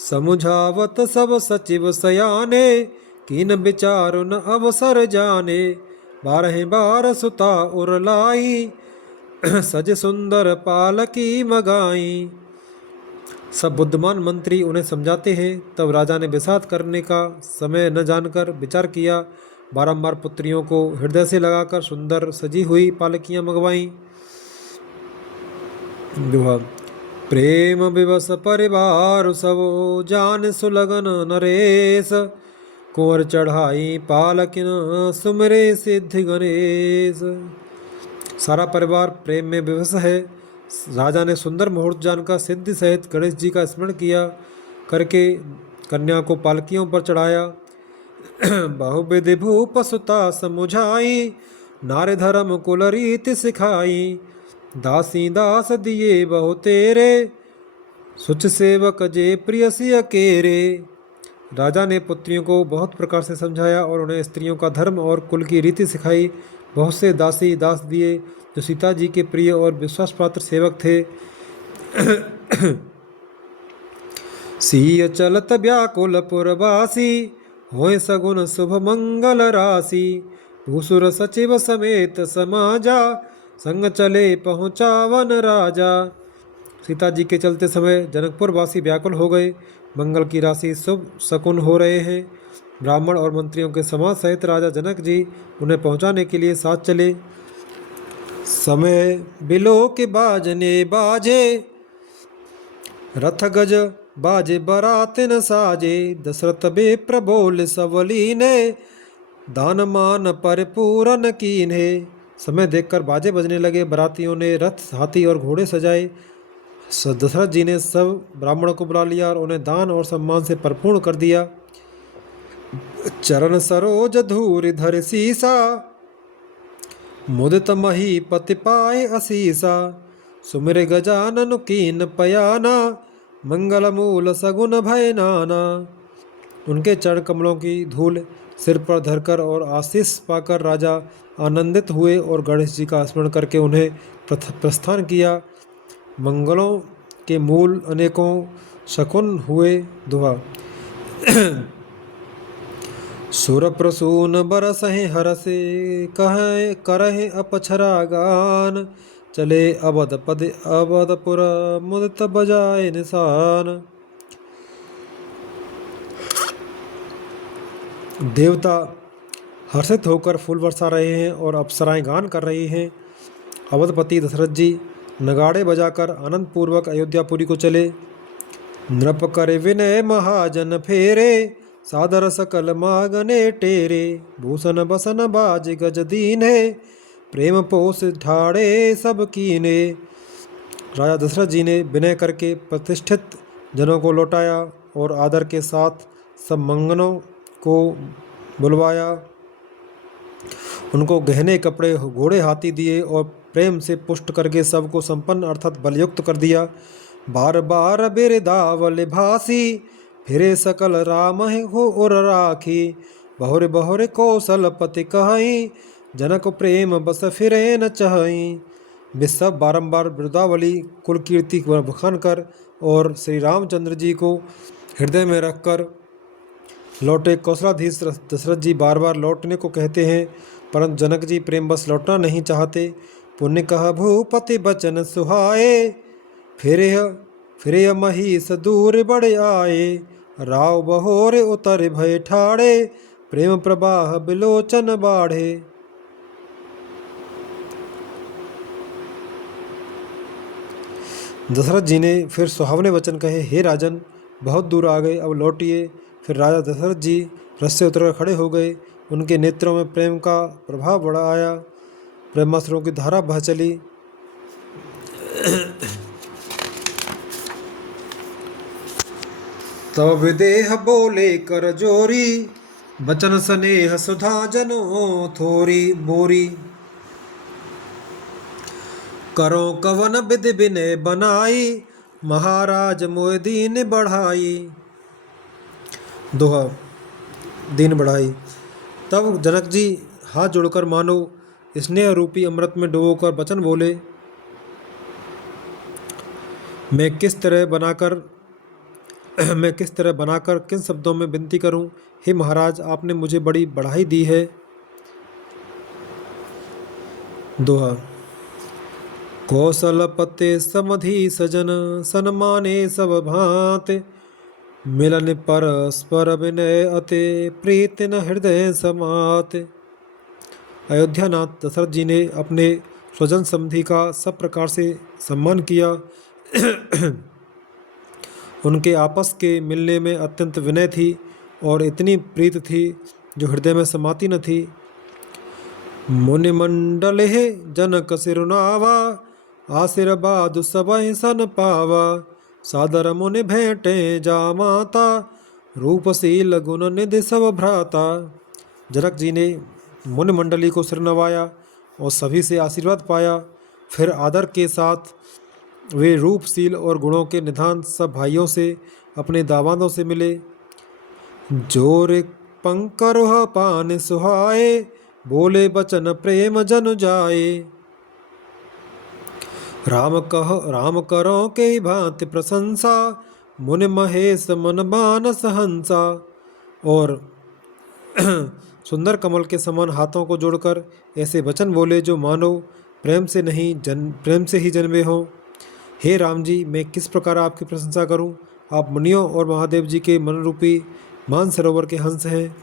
समुझावत सब सचिव सयाने, कीन विचार न अवसर जाने। 12 बार सुता उर लाई, सज सुंदर पालकी मगाई। सब बुद्धिमान मंत्री उन्हें समझाते हैं। तब राजा ने विषाद करने का समय न जानकर विचार किया। बारंबार पुत्रियों को हृदय से लगाकर सुंदर सजी हुई पालकियां मंगवाईं। दोहा। प्रेम विवश परिवार सबो, जान सुलगन नरेश। कुंवर चढ़ाई पालकिन, सुमरे सिद्धि गणेश। सारा परिवार प्रेम में विवश है। राजा ने सुंदर मुहूर्त जानकर सिद्धि सहित गणेश जी का स्मरण किया करके कन्या को पालकियों पर चढ़ाया। बहुविधि भूप सुता समुझाई, नारे धर्म कुल रीति सिखाई। दासी दास दिए बहु तेरे, सुच सेवक जे प्रियसी अकेरे। राजा ने पुत्रियों को बहुत प्रकार से समझाया और उन्हें स्त्रियों का धर्म और कुल की रीति सिखाई। बहुत से दासी दास दिए जो सीता जी के प्रिय और विश्वास पात्र सेवक थे। सीय चलत व्याकुल पुरवासी, होय सगुन शुभ मंगल राशि। भूसुर सचिव समेत समाजा, संग चले पहुँचावन राजा। सीता जी के चलते समय जनकपुर वासी व्याकुल हो गए। मंगल की राशि शुभ शकुन हो रहे हैं। ब्राह्मण और मंत्रियों के समाज सहित राजा जनक जी उन्हें पहुंचाने के लिए साथ चले। समय बिलो के बाजने बाजे, रथ गज बाजे बरात न साजे। दशरथ बेप्र बोल सवली ने, दान मान परिपूरन कीन्हे। समय देखकर बाजे बजने लगे, बरातियों ने रथ हाथी और घोड़े सजाए। दशरथ जी ने सब ब्राह्मणों को बुला लिया और उन्हें दान और सम्मान से परिपूर्ण कर दिया। चरण सरोज धूरि धर सीसा, मुदित मही पति पाए असीसा। सुमिर गजानन कीन पयाना, मंगल मूल सगुन भय नाना। उनके चरण कमलों की धूल सिर पर धरकर और आशीष पाकर राजा आनंदित हुए और गणेश जी का स्मरण करके उन्हें प्रस्थान किया। मंगलों के मूल अनेकों शकुन हुए। दुआ। सुर प्रसून बरसहि हरसे, कहे करहि अपछरा गान। चले अवधपुर मुदित बजाए निशान। देवता हर्षित होकर फूल बरसा रहे हैं और अप्सराएं गान कर रही हैं। अवधपति दशरथ जी नगाड़े बजाकर आनंद पूर्वक अयोध्यापुरी को चले। नृप कर विनय महाजन फेरे, सादर सकल मागने टेरे। भूषण बसन बाज गज दीने, प्रेम पोष ठाड़े सब कीने। राजा दशरथ जी ने विनय करके प्रतिष्ठित जनों को लौटाया और आदर के साथ सब मंगनों को बुलवाया। उनको गहने कपड़े घोड़े हाथी दिए और प्रेम से पुष्ट करके सबको संपन्न अर्थात बलयुक्त कर दिया। बार बार बिरदावल भासी, फिरे सकल राम हो उर राखी। बहुरे बहुरे कौशलपति कहई, जनक प्रेम बस फिरे न चहई। वे सब बारंबार बिरदावली कुल कीर्ति बखान कर और श्री रामचंद्र जी को हृदय में रखकर लौटे। कौशलाधीश दशरथ जी बार बार लौटने को कहते हैं, परंतु जनक जी प्रेम बस लौटना नहीं चाहते। पुण्य कह भूपति बचन सुहाए, फिरे महीस दूर बड़े आए। राव बहोरे उतर भय ठाड़े, प्रेम प्रवाह बिलोचन बाढ़े। दशरथ जी ने फिर सुहावने वचन कहे, हे राजन बहुत दूर आ गए, अब लौटिए। फिर राजा दशरथ जी रथ से उतरकर खड़े हो गए। उनके नेत्रों में प्रेम का प्रभाव बढ़ा आया, प्रेमास्त्रों की धारा बह चली। तब विदेह बोले कर जोरी, बचन स्नेह सुधा जनो थोरी बोरी। करो कवन विधि विनय बनाई, महाराज मोय दीन बढ़ाई। दोहा। दीन बढ़ाई। तब जनक जी हाथ जोड़कर मानो स्नेह रूपी अमृत में डुबोकर वचन बोले, मैं किस तरह बनाकर किन शब्दों में विनती करूं। हे महाराज, आपने मुझे बड़ी बढ़ाई दी है। दोहा। कौशलपते समधि सजन, सन्माने सब भांत। मिलन परस्पर विनय अते, प्रीति न हृदय समात। अयोध्यानाथ दशरथ जी ने अपने स्वजन समधि का सब प्रकार से सम्मान किया। उनके आपस के मिलने में अत्यंत विनय थी और इतनी प्रीत थी जो हृदय में समाती न थी। मुनि मंडल है जनक सिरुनावा, आशीर्वाद सबहि सन पावा। सादर मुनि भेंटे जा माता, रूपशील गुण निधि सब भ्राता। जनक जी ने मुनि मंडली को सिर नवाया और सभी से आशीर्वाद पाया। फिर आदर के साथ वे रूपशील और गुणों के निधान सब भाइयों से अपने दामादों से मिले। जोर पंकरोह पान सुहाए, बोले बचन प्रेम जन जाए। राम करो के भांति प्रशंसा, मुनि महेश मन मानस हंसा। और सुंदर कमल के समान हाथों को जोड़कर ऐसे वचन बोले जो मानो प्रेम से ही जन्मे हों। हे राम जी, मैं किस प्रकार आपकी प्रशंसा करूं। आप मुनियों और महादेव जी के मन रूपी मानसरोवर के हंस हैं।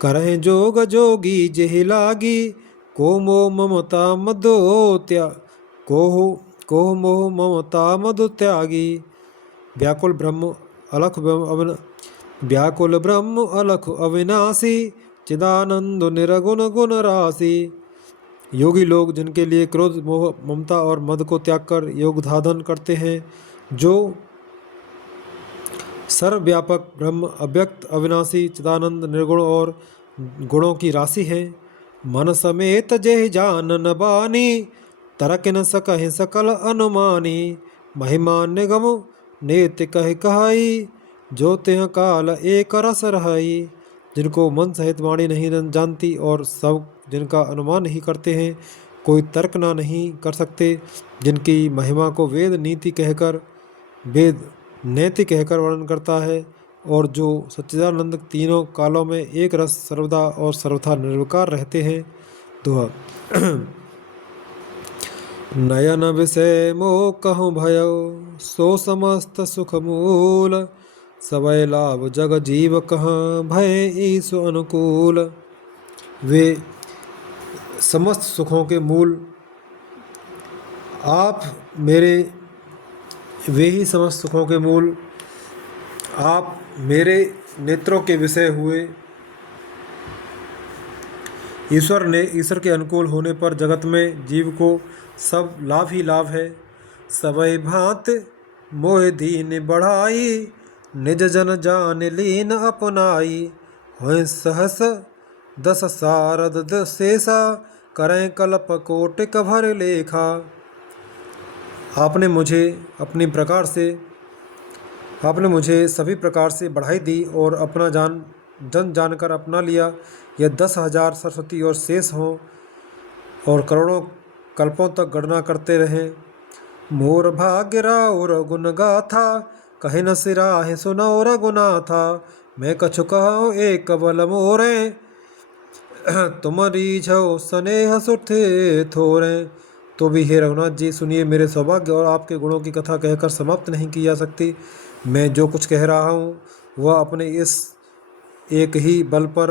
करें जोग जोगी जेहि लागी, को मोह ममता मदो को मोह ममता मधु त्यागी। व्याकुल ब्रह्म अलख व्याकुल ब्रह्म अलख अविनाशी, चिदानंद निर्गुण गुण राशि। योगी लोग जिनके लिए क्रोध मोह ममता और मद को त्याग कर योग साधन करते हैं, जो सर्वव्यापक ब्रह्म अव्यक्त अविनाशी चिदानंद निर्गुण और गुणों की राशि है। मन समेत जय जान न बानी, तरक न सकहि सकल अनुमानी। महिमा निगम नेत कह कहाई, जो तिह काल एक रस रहाई। जिनको मन सहित वाणी नहीं जानती और सब जिनका अनुमान नहीं करते हैं, कोई तर्क ना नहीं कर सकते, जिनकी महिमा को वेद नीति कहकर वेद नैति कहकर वर्णन करता है, और जो सच्चिदानंद तीनों कालों में एक रस सर्वदा और सर्वथा निर्विकार रहते हैं। दोहा। नयन विषय मोह कहूँ भयो, सो समस्त सुख मूल। सवै लाभ जग जीव कहाँ, भय ईसु अनुकूल। वे समस्त सुखों के मूल आप मेरे, वे ही समस्त सुखों के मूल आप मेरे नेत्रों के विषय हुए। ईश्वर के अनुकूल होने पर जगत में जीव को सब लाभ ही लाभ है। सवै भांत मोह दीन बढ़ाई, निज जन जान लीन अपनाई। होय सहस दस सारद शेषा, करें कल्प कोटिक भर लेखा। आपने मुझे सभी प्रकार से बढ़ाई दी और अपना जन जानकर अपना लिया। यह 10,000 सरस्वती और शेष हों और करोड़ों कल्पों तक गणना करते रहें। मोर भाग्य राउर गुण गाथा, कहे न सिराहे सुनो रघुनाथा। मैं कछु कहूँ एक बल मोरे, तुम रीझो स्नेह सुठे थोरे। तो भी हे रघुनाथ जी सुनिए, मेरे सौभाग्य और आपके गुणों की कथा कहकर समाप्त नहीं की जा सकती। मैं जो कुछ कह रहा हूँ वह अपने इस एक ही बल पर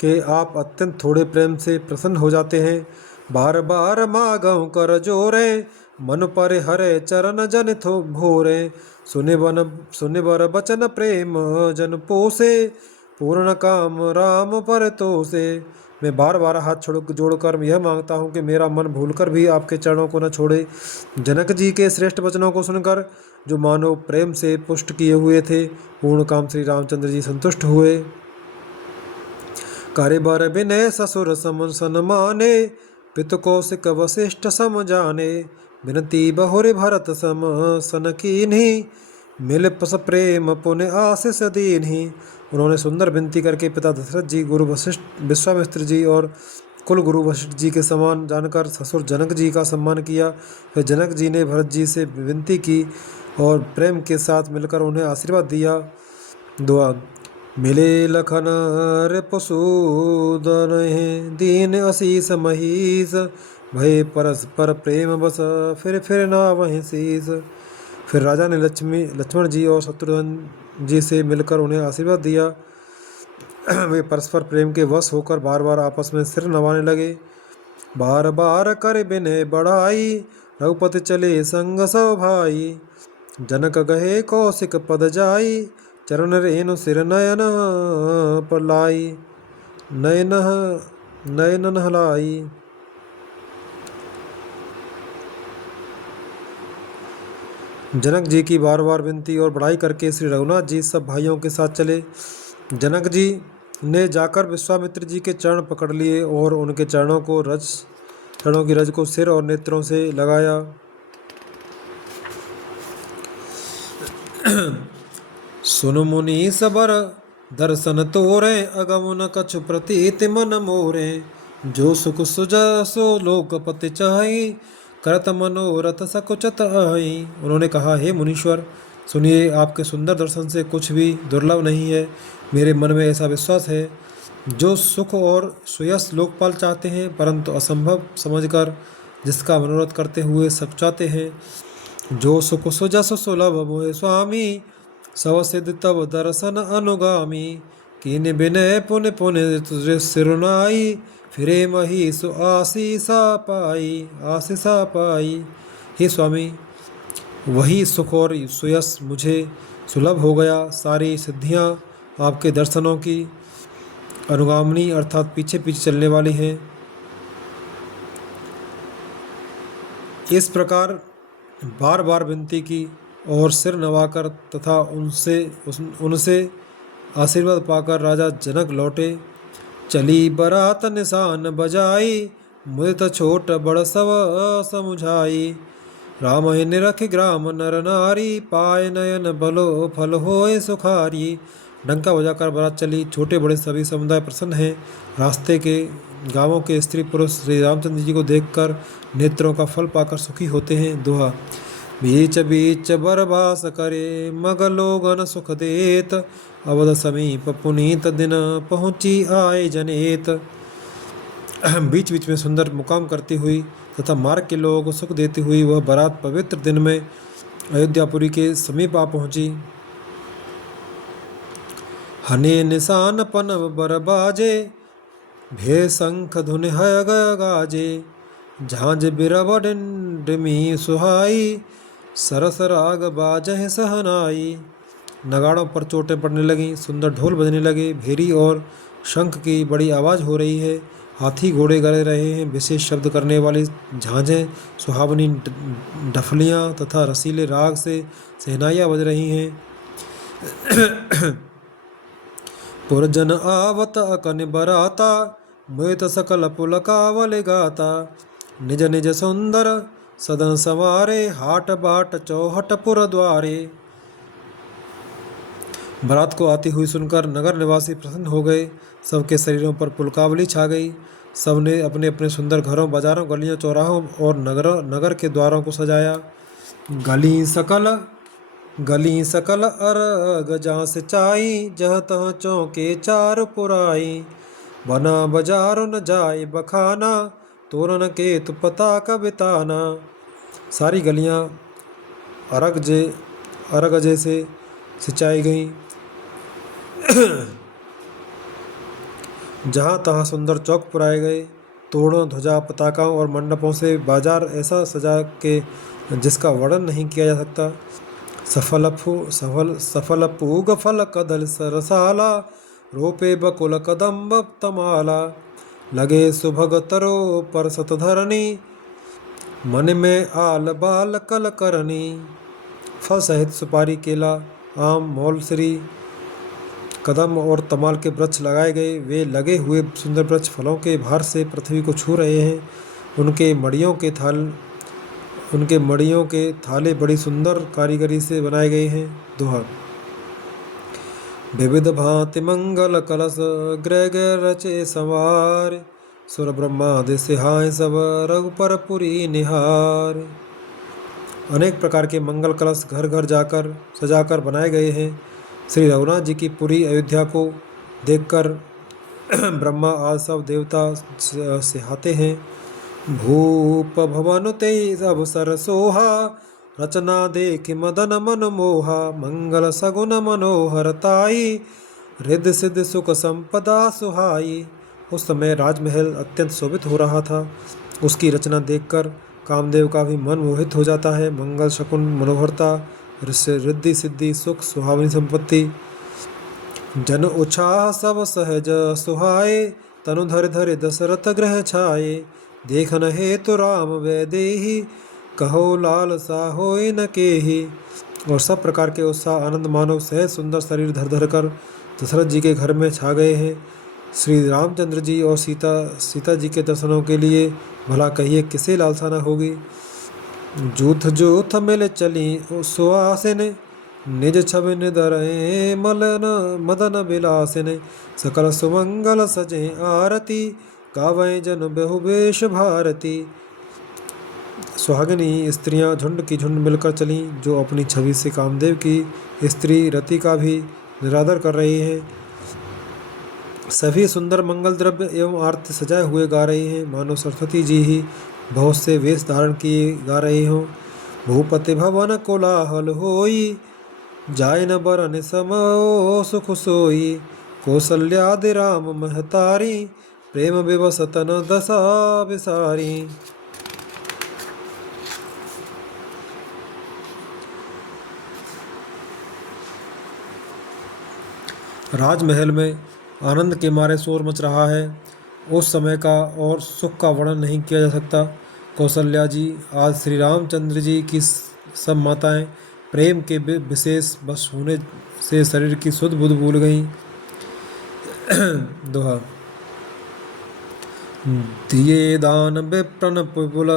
कि आप अत्यंत थोड़े प्रेम से प्रसन्न हो जाते हैं। बार बार मागऊँ कर जोरे, मन पर हरे चरण जन थो भोरे। सुने बर बचन प्रेम जन पोसे, पूर्ण काम राम पर तोसे। मैं बार बार हाथ जोड़कर यह मांगता हूँ कि मेरा मन भूलकर भी आपके चरणों को न छोड़े। जनक जी के श्रेष्ठ वचनों को सुनकर जो मानव प्रेम से पुष्ट किए हुए थे, पूर्ण काम श्री रामचंद्र जी संतुष्ट हुए। करे बर विनय ससुर सम सन्माने, पितु कौशिक वशिष्ठ सम जाने। विनती बहुरि भरत सम सन कीन्ही, मिल पस प्रेम पुण्य आशीष दीन्ही। उन्होंने सुंदर विनती करके पिता दशरथ जी, गुरु वशिष्ठ विश्वामित्र जी और कुल गुरु वशिष्ठ जी के समान जानकर ससुर जनक जी का सम्मान किया। फिर जनक जी ने भरत जी से विनती की और प्रेम के साथ मिलकर उन्हें आशीर्वाद दिया। दुआ। मिले लखन रिपुसूदन, दीन असीस महीस। भय परस्पर प्रेम बस, फिर ना वहीं शीस। फिर राजा ने लक्ष्मण जी और शत्रुघ्न जी से मिलकर उन्हें आशीर्वाद दिया। वे परस्पर प्रेम के वश होकर बार बार आपस में सिर नवाने लगे। बार बार कर बिने बढ़ाई, रघुपति चले संग सौ भाई। जनक गहे कौशिक पद जाई, चरण रेणु सिर नयन पर लाई। नयन नहलाई। जनक जी की बार बार विनती और बढ़ाई करके श्री रघुनाथ जी सब भाइयों के साथ चले। जनक जी ने जाकर विश्वामित्र जी के चरण पकड़ लिए और उनके चरणों की रज को सिर और नेत्रों से लगाया। सुन मुनि सबर दर्शन तोरे, अगम न कछु प्रतीत मन मोरे। जो सुख सुजसो लोकपति चाहि, करत मनोरथ सकुचत आई। उन्होंने कहा, हे मुनीश्वर सुनिए, आपके सुंदर दर्शन से कुछ भी दुर्लभ नहीं है। मेरे मन में ऐसा विश्वास है, जो सुख और सुयश लोकपाल चाहते हैं परंतु असंभव समझकर जिसका मनोरथ करते हुए सकुचाते हैं। जो सुख सुजस सुलभ मोहे स्वामी, सव सिद्ध तब दर्शन अनुगामी। कीन विनय पुन पुन सिरुनाई, फिरे महीसु आशीषा पाई। हे स्वामी, वही सुख और सुयश मुझे सुलभ हो गया। सारी सिद्धियां आपके दर्शनों की अनुगामिनी अर्थात पीछे पीछे चलने वाली हैं। इस प्रकार बार बार विनती की और सिर नवाकर तथा उनसे आशीर्वाद पाकर राजा जनक लौटे। चली बरात निशान बजाई, मुदित छोट बड़ सब समुझाई। राम ही निरख ग्राम नर नारी, पाए नयन बलो फल होए सुखारी। डंका बजाकर बारात चली, छोटे बड़े सभी समुदाय प्रसन्न हैं। रास्ते के गांवों के स्त्री पुरुष श्री रामचंद्र जी को देखकर नेत्रों का फल पाकर सुखी होते हैं। दोहा। बीच बीच बरबास करे, मग लोगन सुख देत। अवध समीप पुनीत दिन, पहुँची आए जनेत। बीच बीच में सुंदर मुकाम करती हुई तथा मार्ग के लोगों को सुख देती हुई वह बारात पवित्र दिन में अयोध्यापुरी के समीप आ पहुँची। हने निशान पनव बर बाजे, भे शंख धुन है गाजे। झांझ बिरब डिमी सुहाई, सरस राग बाजह सहनाई। नगाड़ों पर चोटें पड़ने लगीं, सुंदर ढोल बजने लगे, भेरी और शंख की बड़ी आवाज़ हो रही है। हाथी घोड़े गले रहे हैं, विशेष शब्द करने वाली झांझें, सुहावनी डफलियाँ तथा रसीले राग से सहनाइयाँ बज रही हैं। पुरजन आवत अकन बराता, मोहित सकल पुलकावल गाता। निज निज सुंदर सदन संवारे, हाट बाट चौहट पुर द्वारे। बारात को आती हुई सुनकर नगर निवासी प्रसन्न हो गए। सबके शरीरों पर पुलकावली छा गई। सबने अपने अपने सुंदर घरों, बाजारों, गलियों, चौराहों और नगर के द्वारों को सजाया। गली सकल अरग जहाँ से चाई, जह तह चौके चार पुराई। बना बाजारो न जाए बखाना, तोरण के तुपता कबिताना। सारी गलियाँ अरग जैसे सिंचाई गईं। जहाँ तहाँ सुंदर चौक पुराए गए। तोड़ों, ध्वजा, पताकाओं और मंडपों से बाजार ऐसा सजा के जिसका वर्णन नहीं किया जा सकता। सफल पूग फल कदल सरसाला, रोपे बकुल कदम्ब तमाला। लगे सुभग तरो पर सतधरणी, मन में आल बाल कल करनी। फल सहित सुपारी, केला, आम, मौलसरी, कदम और तमाल के वृक्ष लगाए गए। वे लगे हुए सुंदर वृक्ष फलों के भार से पृथ्वी को छू रहे हैं। उनके मड़ियों के थाले बड़ी सुंदर कारीगरी से बनाए गए हैं। दोहा। विविध भांति मंगल कलश, ग्रह ग्रह रचे संवार। सुर ब्रह्मादि सिहाय सब, रघुपर पुरी निहार। अनेक प्रकार के मंगल कलश घर घर जाकर सजाकर बनाए गए हैं। श्री रघुनाथ जी की पुरी अयोध्या को देखकर ब्रह्मा आदि सब देवता सिहाते हैं। भूप भवन तेज अवसर सोहा, रचना देख मदन मन मोहा। मंगल सगुन मनोहरताई, रिद्ध सिद्ध सुख संपदा सुहाई। उस समय राजमहल अत्यंत शोभित हो रहा था। उसकी रचना देखकर कामदेव का भी मन मोहित हो जाता है। मंगल शकुन मनोहरता, रिद्धि सिद्धि सुख सुहावनी संपत्ति। जन उछाह सब सहज सुहाए, तनु धर धर दशरथ ग्रह छाए। देखन हेतु राम वैदेही, कहो लाल सा होय न केही। और सब प्रकार के उत्साह आनंद मानव सहज सुंदर शरीर धर धर कर दशरथ जी के घर में छा गए हैं। श्री रामचंद्र जी और सीता जी के दर्शनों के लिए भला कहिए किसे लालसा न होगी। जूथ जूथ मिल चली सुहासिन, निज छवि निधरे मदन विलासिन। सकल सुमंगल सजे आरती, गावें जन बहुवेश भारती। सुहागिनी स्त्रियां झुंड की झुंड मिलकर चलीं, जो अपनी छवि से कामदेव की स्त्री रति का भी निरादर कर रही हैं। सभी सुंदर मंगल द्रव्य एवं आरती सजाए हुए गा रही हैं, मानो सरस्वती जी ही बहुत से वेश धारण किए गा रहे हों। भूपति भवन कोलाहल होई, जाय न बरन समो सुख सोई। कौसल्यादि राम महतारी, प्रेम विवश तन दशा विसारी। राजमहल में आनंद के मारे शोर मच रहा है। उस समय का और सुख का वर्णन नहीं किया जा सकता। कौशल्या जी, आज श्री रामचंद्र जी की सब माताएं प्रेम के विशेष बस होने से शरीर की सुध बुध भूल गईं। दोहा। दिए दान विप्रन पुल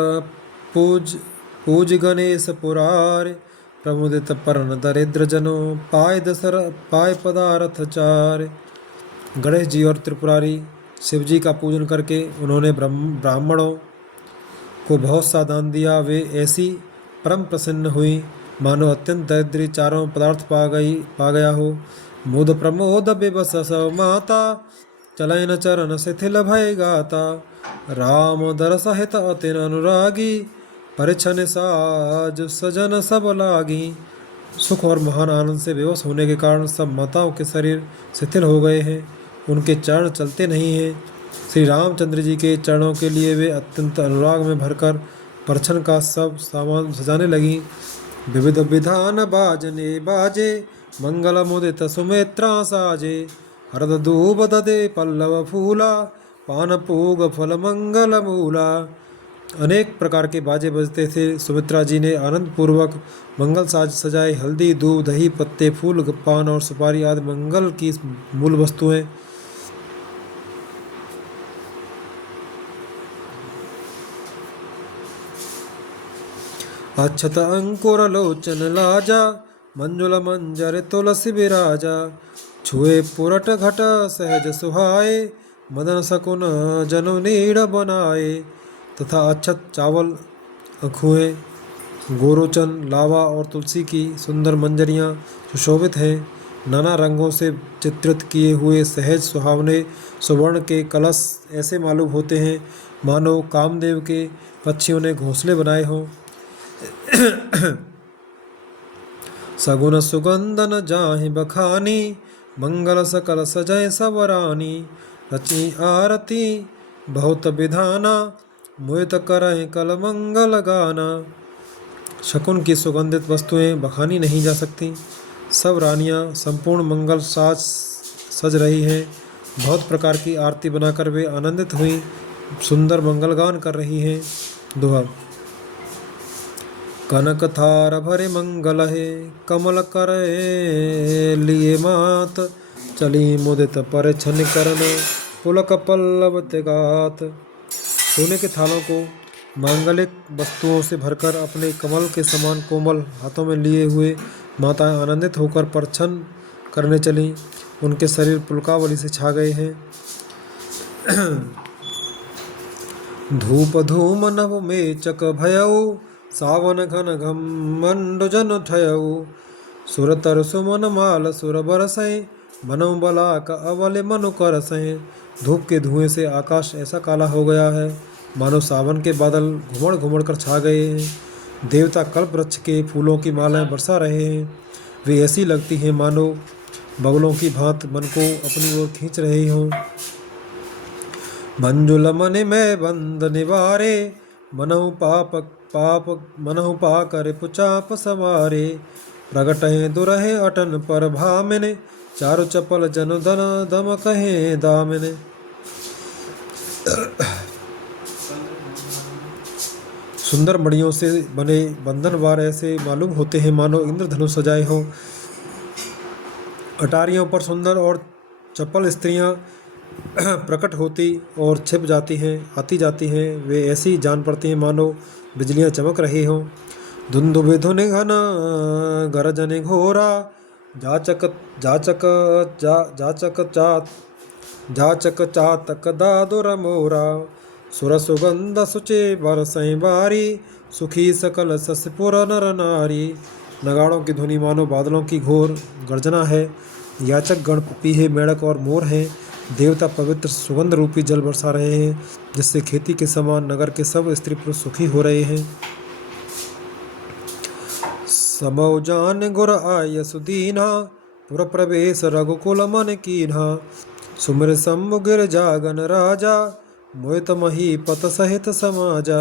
पूज पूज गणेश पुरार, प्रमुदित परन दरिद्र जनों पाय पदार्थ चार। गणेश जी और त्रिपुरारी शिव जी का पूजन करके उन्होंने ब्राह्मणों को बहुत सा दान दिया। वे ऐसी परम प्रसन्न हुई मानो अत्यंत दरिद्री चारों पदार्थ पा गया हो। मुद प्रमोद विवश सब माता, चलन चरण शिथिल भय गाता। राम दर सहित अतिन अनुरागी, परिछन साज सजन सब लागी। सुख और महान आनंद से बेहोश होने के कारण सब माताओं के शरीर शिथिल हो गए हैं, उनके चरण चलते नहीं हैं। श्री रामचंद्र जी के चरणों के लिए वे अत्यंत अनुराग में भरकर परछन का सब सामान सजाने लगी। विविध विधान बाजने बाजे, मंगल मुदित सुमित्रा साजे। हरद दूब ददे पल्लव फूला, पान पूग फल मंगल मूला। अनेक प्रकार के बाजे बजते थे। सुमित्रा जी ने आनंद पूर्वक मंगल साज सजाए। हल्दी, दूध, दही, पत्ते, फूल, पान और सुपारी आदि मंगल की मूल वस्तुएं अक्षत अंकुर लोचन लाजा, मंजुल मंजर तुलसी विराजा। छुए पुरट घट सहज सुहाए, मदन शकुन जनु नीड़ बनाए। तथा अक्षत चावल, अखुएं, गोरोचन, लावा और तुलसी की सुंदर मंजरियाँ सुशोभित हैं। नाना रंगों से चित्रित किए हुए सहज सुहावने सुवर्ण के कलश ऐसे मालूम होते हैं मानो कामदेव के पक्षियों ने घोंसले बनाए हों। सगुन सुगंधन जाहि बखानी, मंगल सकल सजय सवरानी। रची आरती बहुत विधाना, मोहित करहि कल मंगल गाना। शकुन की सुगंधित वस्तुएं बखानी नहीं जा सकती। सब रानियां संपूर्ण मंगल साज सज रही हैं। बहुत प्रकार की आरती बनाकर वे आनंदित हुई सुंदर मंगलगान कर रही हैं। दोहा। कनक थार भरे मंगल है, कमल कर लिए मात। चली मुदित पर छन करन, पुलक पल्लव तिगात। सोने के थालों को मांगलिक वस्तुओं से भरकर अपने कमल के समान कोमल हाथों में लिए हुए माताएं आनंदित होकर परछन करने चलीं। उनके शरीर पुलकावली से छा गए हैं। धूप धूम नभ मेचक भयऊ, सावन घन घम मंड जन ठयऊ। सुर तर सुमन माल सुर बरसै, मनो बलाक अवल मनु करसै। धूप के धुएं से आकाश ऐसा काला हो गया है मानो सावन के बादल घुमड़ घुमड़ कर छा गए हैं। देवता कल्प वृक्ष के फूलों की मालाएं बरसा रहे हैं। वे ऐसी लगती हैं मानो बगलों की भांत मन को अपनी ओर खींच रहे हों। मंजुल मन में बंद निवारे, मनहु पा कर पुचाप सवारे। प्रगट है दुरहे अटन पर भामिने, चारु चपल जन दन दम कहे दामिने। सुंदर मणियों से बने बंधनवार ऐसे मालूम होते हैं मानो इंद्रधनुष सजाए हों। अटारियों पर सुंदर और चपल स्त्रियां प्रकट होती और छिप जाती हैं, आती जाती हैं। वे ऐसी जान पड़ती हैं मानो बिजलियां चमक रही हों। धुंधुभि धुनि घन गरजनि घोरा, जाचक चातक दादुर मोरा। सुर सुगंध सुचे बरसै बारी, सुखी सकल ससपुर नर नारी। नगाड़ों की ध्वनि मानो बादलों की घोर गर्जना है। याचक गण पपीहे, मेढक और मोर हैं। देवता पवित्र सुगंध रूपी जल बरसा रहे हैं, जिससे खेती के समान नगर के सब स्त्री पुरुष सुखी हो रहे हैं। समौ जान गुर आय सुदीना, पुर प्रवेश रघुकुल मन कीन्हा। सुमिर शंभु गिर जागन राजा, मोहित मही पत सहित समाजा।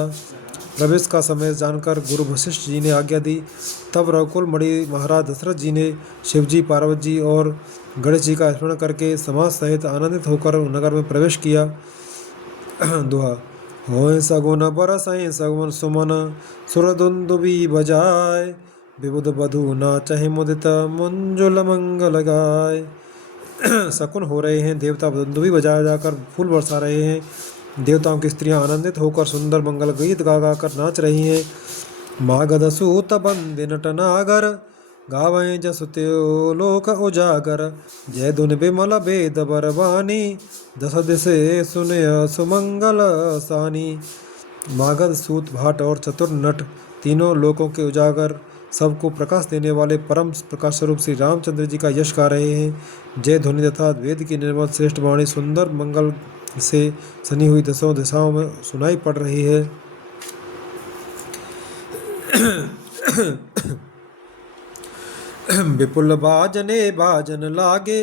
प्रवेश का समय जानकर गुरु वशिष्ठ जी ने आज्ञा दी। तब रघुकुल मणि महाराज दशरथ जी ने शिवजी, पार्वती जी और गणेश जी का स्मरण करके समाज सहित आनंदित होकर नगर में प्रवेश किया। दोहा। होय सगुन बरसै सगुन सुमन सुरदुन्दुबी बजाय, विबुध बधु नाचहि मुदित मंजुल मंगल गाय। शकुन हो रहे हैं, देवता दुन्दुबी बजा जाकर फूल बरसा रहे हैं, देवताओं की स्त्रियां आनंदित होकर सुंदर मंगल गीत गा गा कर नाच रही हैं। मागध सूत बंदि नटनागर, गावें जसु त्यो लोक उजागर। जय धुन बिमल वेद बरवानी, दस दिशे सुनय सुमंगल सानी। मागध, सूत, भाट और चतुर नट तीनों लोकों के उजागर, सबको प्रकाश देने वाले परम प्रकाश स्वरूप श्री रामचंद्र जी का यश गा रहे हैं। जय ध्वनि तथा वेद की निर्मल श्रेष्ठ वाणी सुंदर मंगल से सनी हुई दसों दिशाओं में सुनाई पड़ रही है। विपुल बाजने बाजन लागे,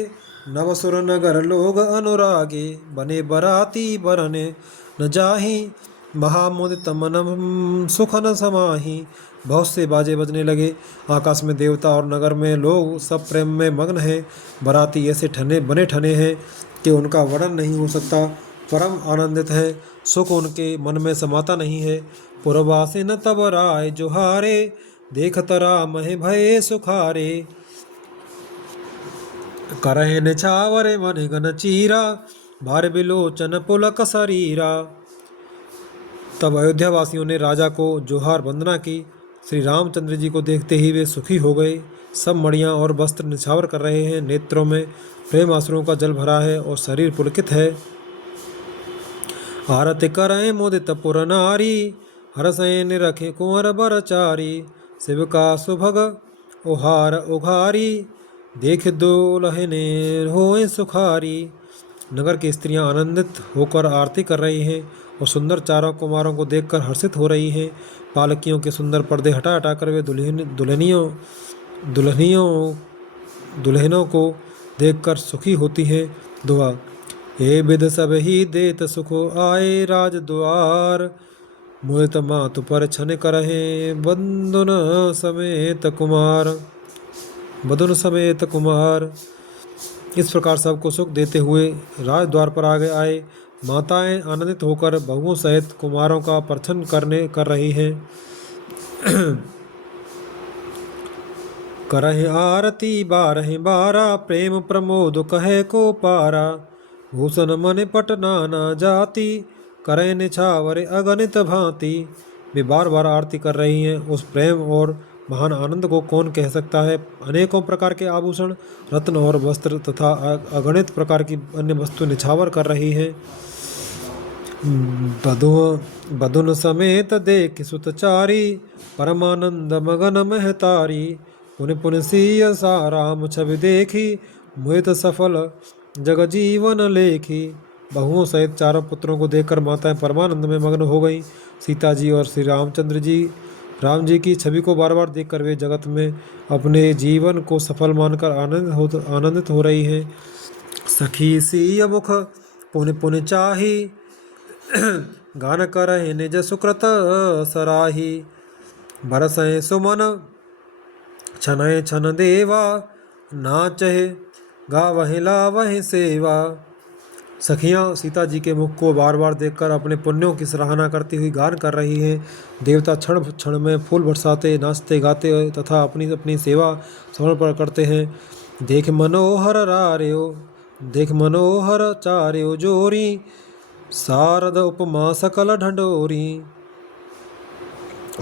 नवसुर नगर लोग अनुरागे। बने बराती बरने न जाही, महामुदित मन सुख न समाही। बहुत से बाजे बजने लगे, आकाश में देवता और नगर में लोग सब प्रेम में मग्न हैं। बराती ऐसे बने ठने हैं कि उनका वर्णन नहीं हो सकता। परम आनंदित है, सुख उनके मन में समाता नहीं है। पुरवासिन तब राय जोहारे, देखत राम है भये सुखारे। करहे निछावरे मन गन चीरा, भार बिलोचन पुलक शरीरा। तब अयोध्या वासियों ने राजा को जोहार वंदना की। श्री रामचंद्र जी को देखते ही वे सुखी हो गए। सब मणियाँ और वस्त्र निछावर कर रहे हैं, नेत्रों में प्रेम आंसुओं का जल भरा है और शरीर पुलकित है। आरति करें मुदित पुर नारी, हरसैन रखे कुंवर बरचारी। शिव का सुभग उहार उघारी, देख दुलहने होए सुखारी। नगर की स्त्रियां आनंदित होकर आरती कर रही हैं और सुंदर चारों कुमारों को देखकर हर्षित हो रही हैं। पालकियों के सुंदर पर्दे हटा हटाकर वे दुल्हनों को देखकर सुखी होती हैं। दुआ। हे विद सब ही देत सुख आए राज द्वार, मोहित मातु पर छन करहे बंधुन समेत कुमार। इस प्रकार सबको सुख देते हुए राज द्वार पर आए माताएं आनंदित होकर बहुओं सहित कुमारों का प्रछन कर रही हैं। करहि आरती बारहि बारा, प्रेम प्रमोद कहे को पारा। भूषण मन पट नाना जाति, करें निछावर अगणित भांति। वे बार बार आरती कर रही हैं, उस प्रेम और महान आनंद को कौन कह सकता है। अनेकों प्रकार के आभूषण, रत्न और वस्त्र तथा अगणित प्रकार की अन्य वस्तु निछावर कर रही हैं। बधुन समेत देख सुतचारी, परमानंद मगन महतारी। पुन पुन सिय सा राम छवि देखी, मोहित सफल जग जीवन लेखी। बहुओं सहित चारों पुत्रों को देखकर माताएं परमानंद में मग्न हो गईं। सीता जी और श्री राम जी की छवि को बार बार देखकर वे जगत में अपने जीवन को सफल मानकर आनंदित हो रही हैं। सखी सी मुख पुन पुन चाही, गान करहि निज सुकृत सराही। बरसै सुमन छनय छन देवा, नाचहि गावहि लावहि सेवा। सखियाँ सीता जी के मुख को बार बार देखकर अपने पुण्यों की सराहना करती हुई गान कर रही हैं। देवता क्षण क्षण में फूल बरसाते, नाचते गाते तथा अपनी अपनी सेवा समर्पण करते हैं। देख मनोहर चार्यो जोरी, शारद उपमा सकल ढंडोरी।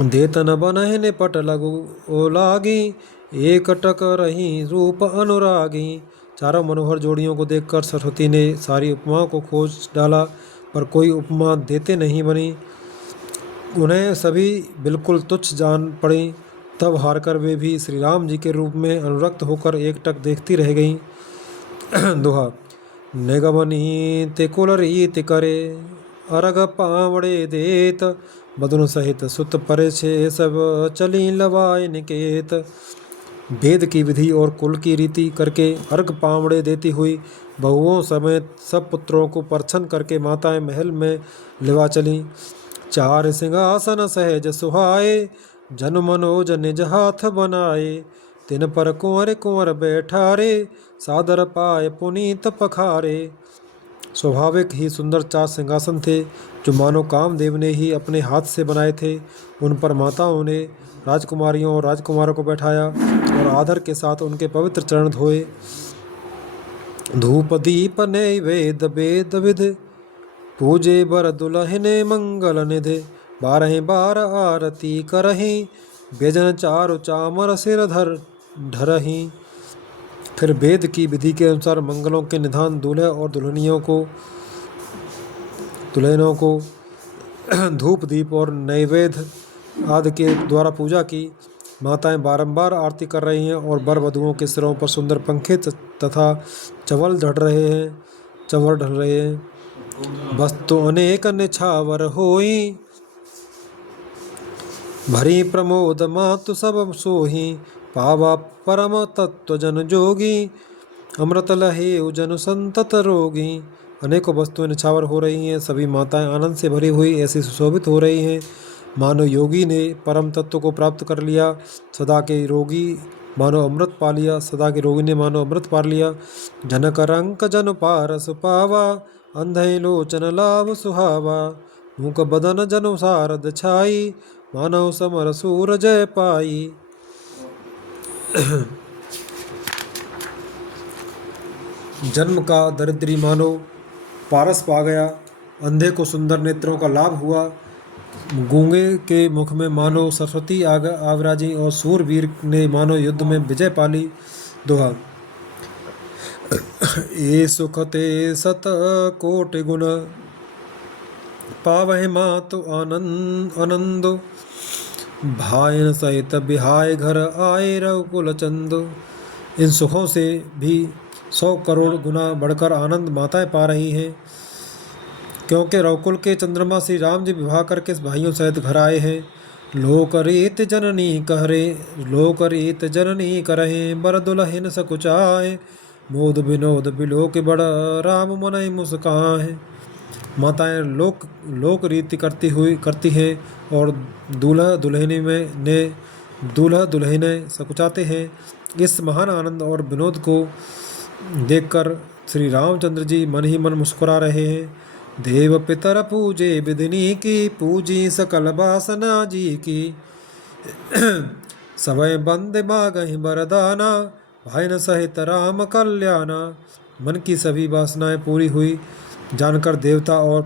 देतन बनहि निपट लगु ओ लागी, एक टक रही रूप अनुरागी। चारों मनोहर जोड़ियों को देखकर सरस्वती ने सारी उपमाओं को खोज डाला, पर कोई उपमा देते नहीं बनी। उन्हें सभी बिल्कुल तुच्छ जान पड़ी। तब हारकर वे भी श्री राम जी के रूप में अनुरक्त होकर एकटक देखती रह गईं। दोहा। निगमनीति कुल रीति करे, अरग पावड़े देत। बदन सहित सुत परिछे सब, चली लवाय निकेत। वेद की विधि और कुल की रीति करके अर्घ पावड़े देती हुई बहुओं समेत सब पुत्रों को परछन करके माताएं महल में लिवा चली। चार सिंहासन सहज सुहाए, जन मनोज निज हाथ बनाए। तिन पर कुंवर कुंवर बैठारे, सादर पाए पुनीत पखारे। स्वाभाविक ही सुंदर चार सिंहासन थे, जो मानो कामदेव ने ही अपने हाथ से बनाए थे। उन पर माताओं ने राजकुमारियों और राजकुमारों को बैठाया और आदर के साथ उनके पवित्र चरण धोए। धूप दीप नैवेद्य वेद विध, पूजे बर दुलहिने मंगल निधि। 12 आरती करही, व्यजन चारु चामर सिर ढरही। फिर वेद की विधि के अनुसार मंगलों के निधान दूल्हे और दुल्हनों को धूप दीप और नैवेद्य आदि के द्वारा पूजा की। माताएं बारंबार आरती कर रही हैं और वर वधुओं के सिरों पर सुंदर पंखे तथा चंवर ढल रहे हैं। वस्तु अनेक निछावर होई, भरी प्रमोद मातु सब सोही। पावा परम तत्व जन जोगी, अमृत लहे जन संतत रोगी। अनेकों वस्तुएं निछावर हो रही हैं, सभी माताएं आनंद से भरी हुई ऐसी सुशोभित हो रही हैं, मानो योगी ने परम तत्व को प्राप्त कर लिया। सदा के रोगी मानो अमृत पा लिया, सदा के रोगी ने मानो अमृत पा लिया। जनक रंक जन पारस पावा, अंधे लोचन लाभ सुहावा। मूक बदन जनु सारद छाई, मानव समर सूर जय पाई। जन्म का दरिद्री मानो पारस पा गया, अंधे को सुंदर नेत्रों का लाभ हुआ, गूंगे के मुख में मानो सरस्वती आवराजी और सूरवीर ने मानो युद्ध में विजय पाली। दोहा। ए सुख ते सत कोटि गुण, पावहि मातु आनंद। भायन सहित बिहाय घर आए रघुकुल चंद। इन सुखों से भी 100 करोड़ गुना बढ़कर आनंद माताएं पा रही हैं, क्योंकि रघुकुल के चंद्रमा श्री राम जी विवाह करके भाइयों सहित घर आए हैं। लोक रीत जननी करहे, बर दुलहिन सकुचाए। मोद विनोद बिलोक बड़, राम मनई मुस्काहे। माताएं लोक रीति करती हैं और दूल्हा दुल्हने सकुचाते हैं। इस महान आनंद और विनोद को देखकर श्री रामचंद्र जी मन ही मन मुस्कुरा रहे हैं। देव पितर पूजे विधिनी की, पूजी सकल बासना जी की। सबय बंदे मागहि वरदाना, भाइन सहित राम कल्याणा। मन की सभी वासनाएं पूरी हुई जानकर देवता और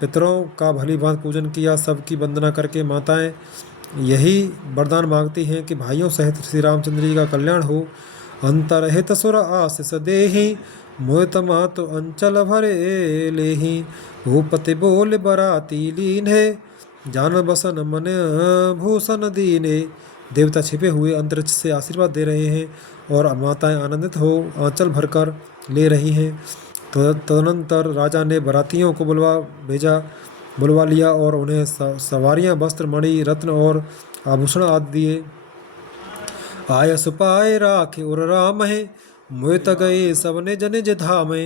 पितरों का भली भांति पूजन किया। सबकी वंदना करके माताएं यही वरदान मांगती हैं कि भाइयों सहित श्री रामचंद्र जी का कल्याण हो। अंतरहित सुर आशीष देहि, मोहित मातु अंचल भरे लेहि। भूपति बोल बराती लीन है, जान बसन मन भूषण दीने। देवता छिपे हुए अंतरिक्ष से आशीर्वाद दे रहे हैं और माताएं आनंदित हो आंचल भरकर ले रही हैं। तदनंतर राजा ने बरातियों को बुलवा लिया और उन्हें सवारियां, वस्त्र, मणि, रत्न और आभूषण आदि दिए। आयस पाए राखे उर राम है, मोहित गए सबने जनिज धामे।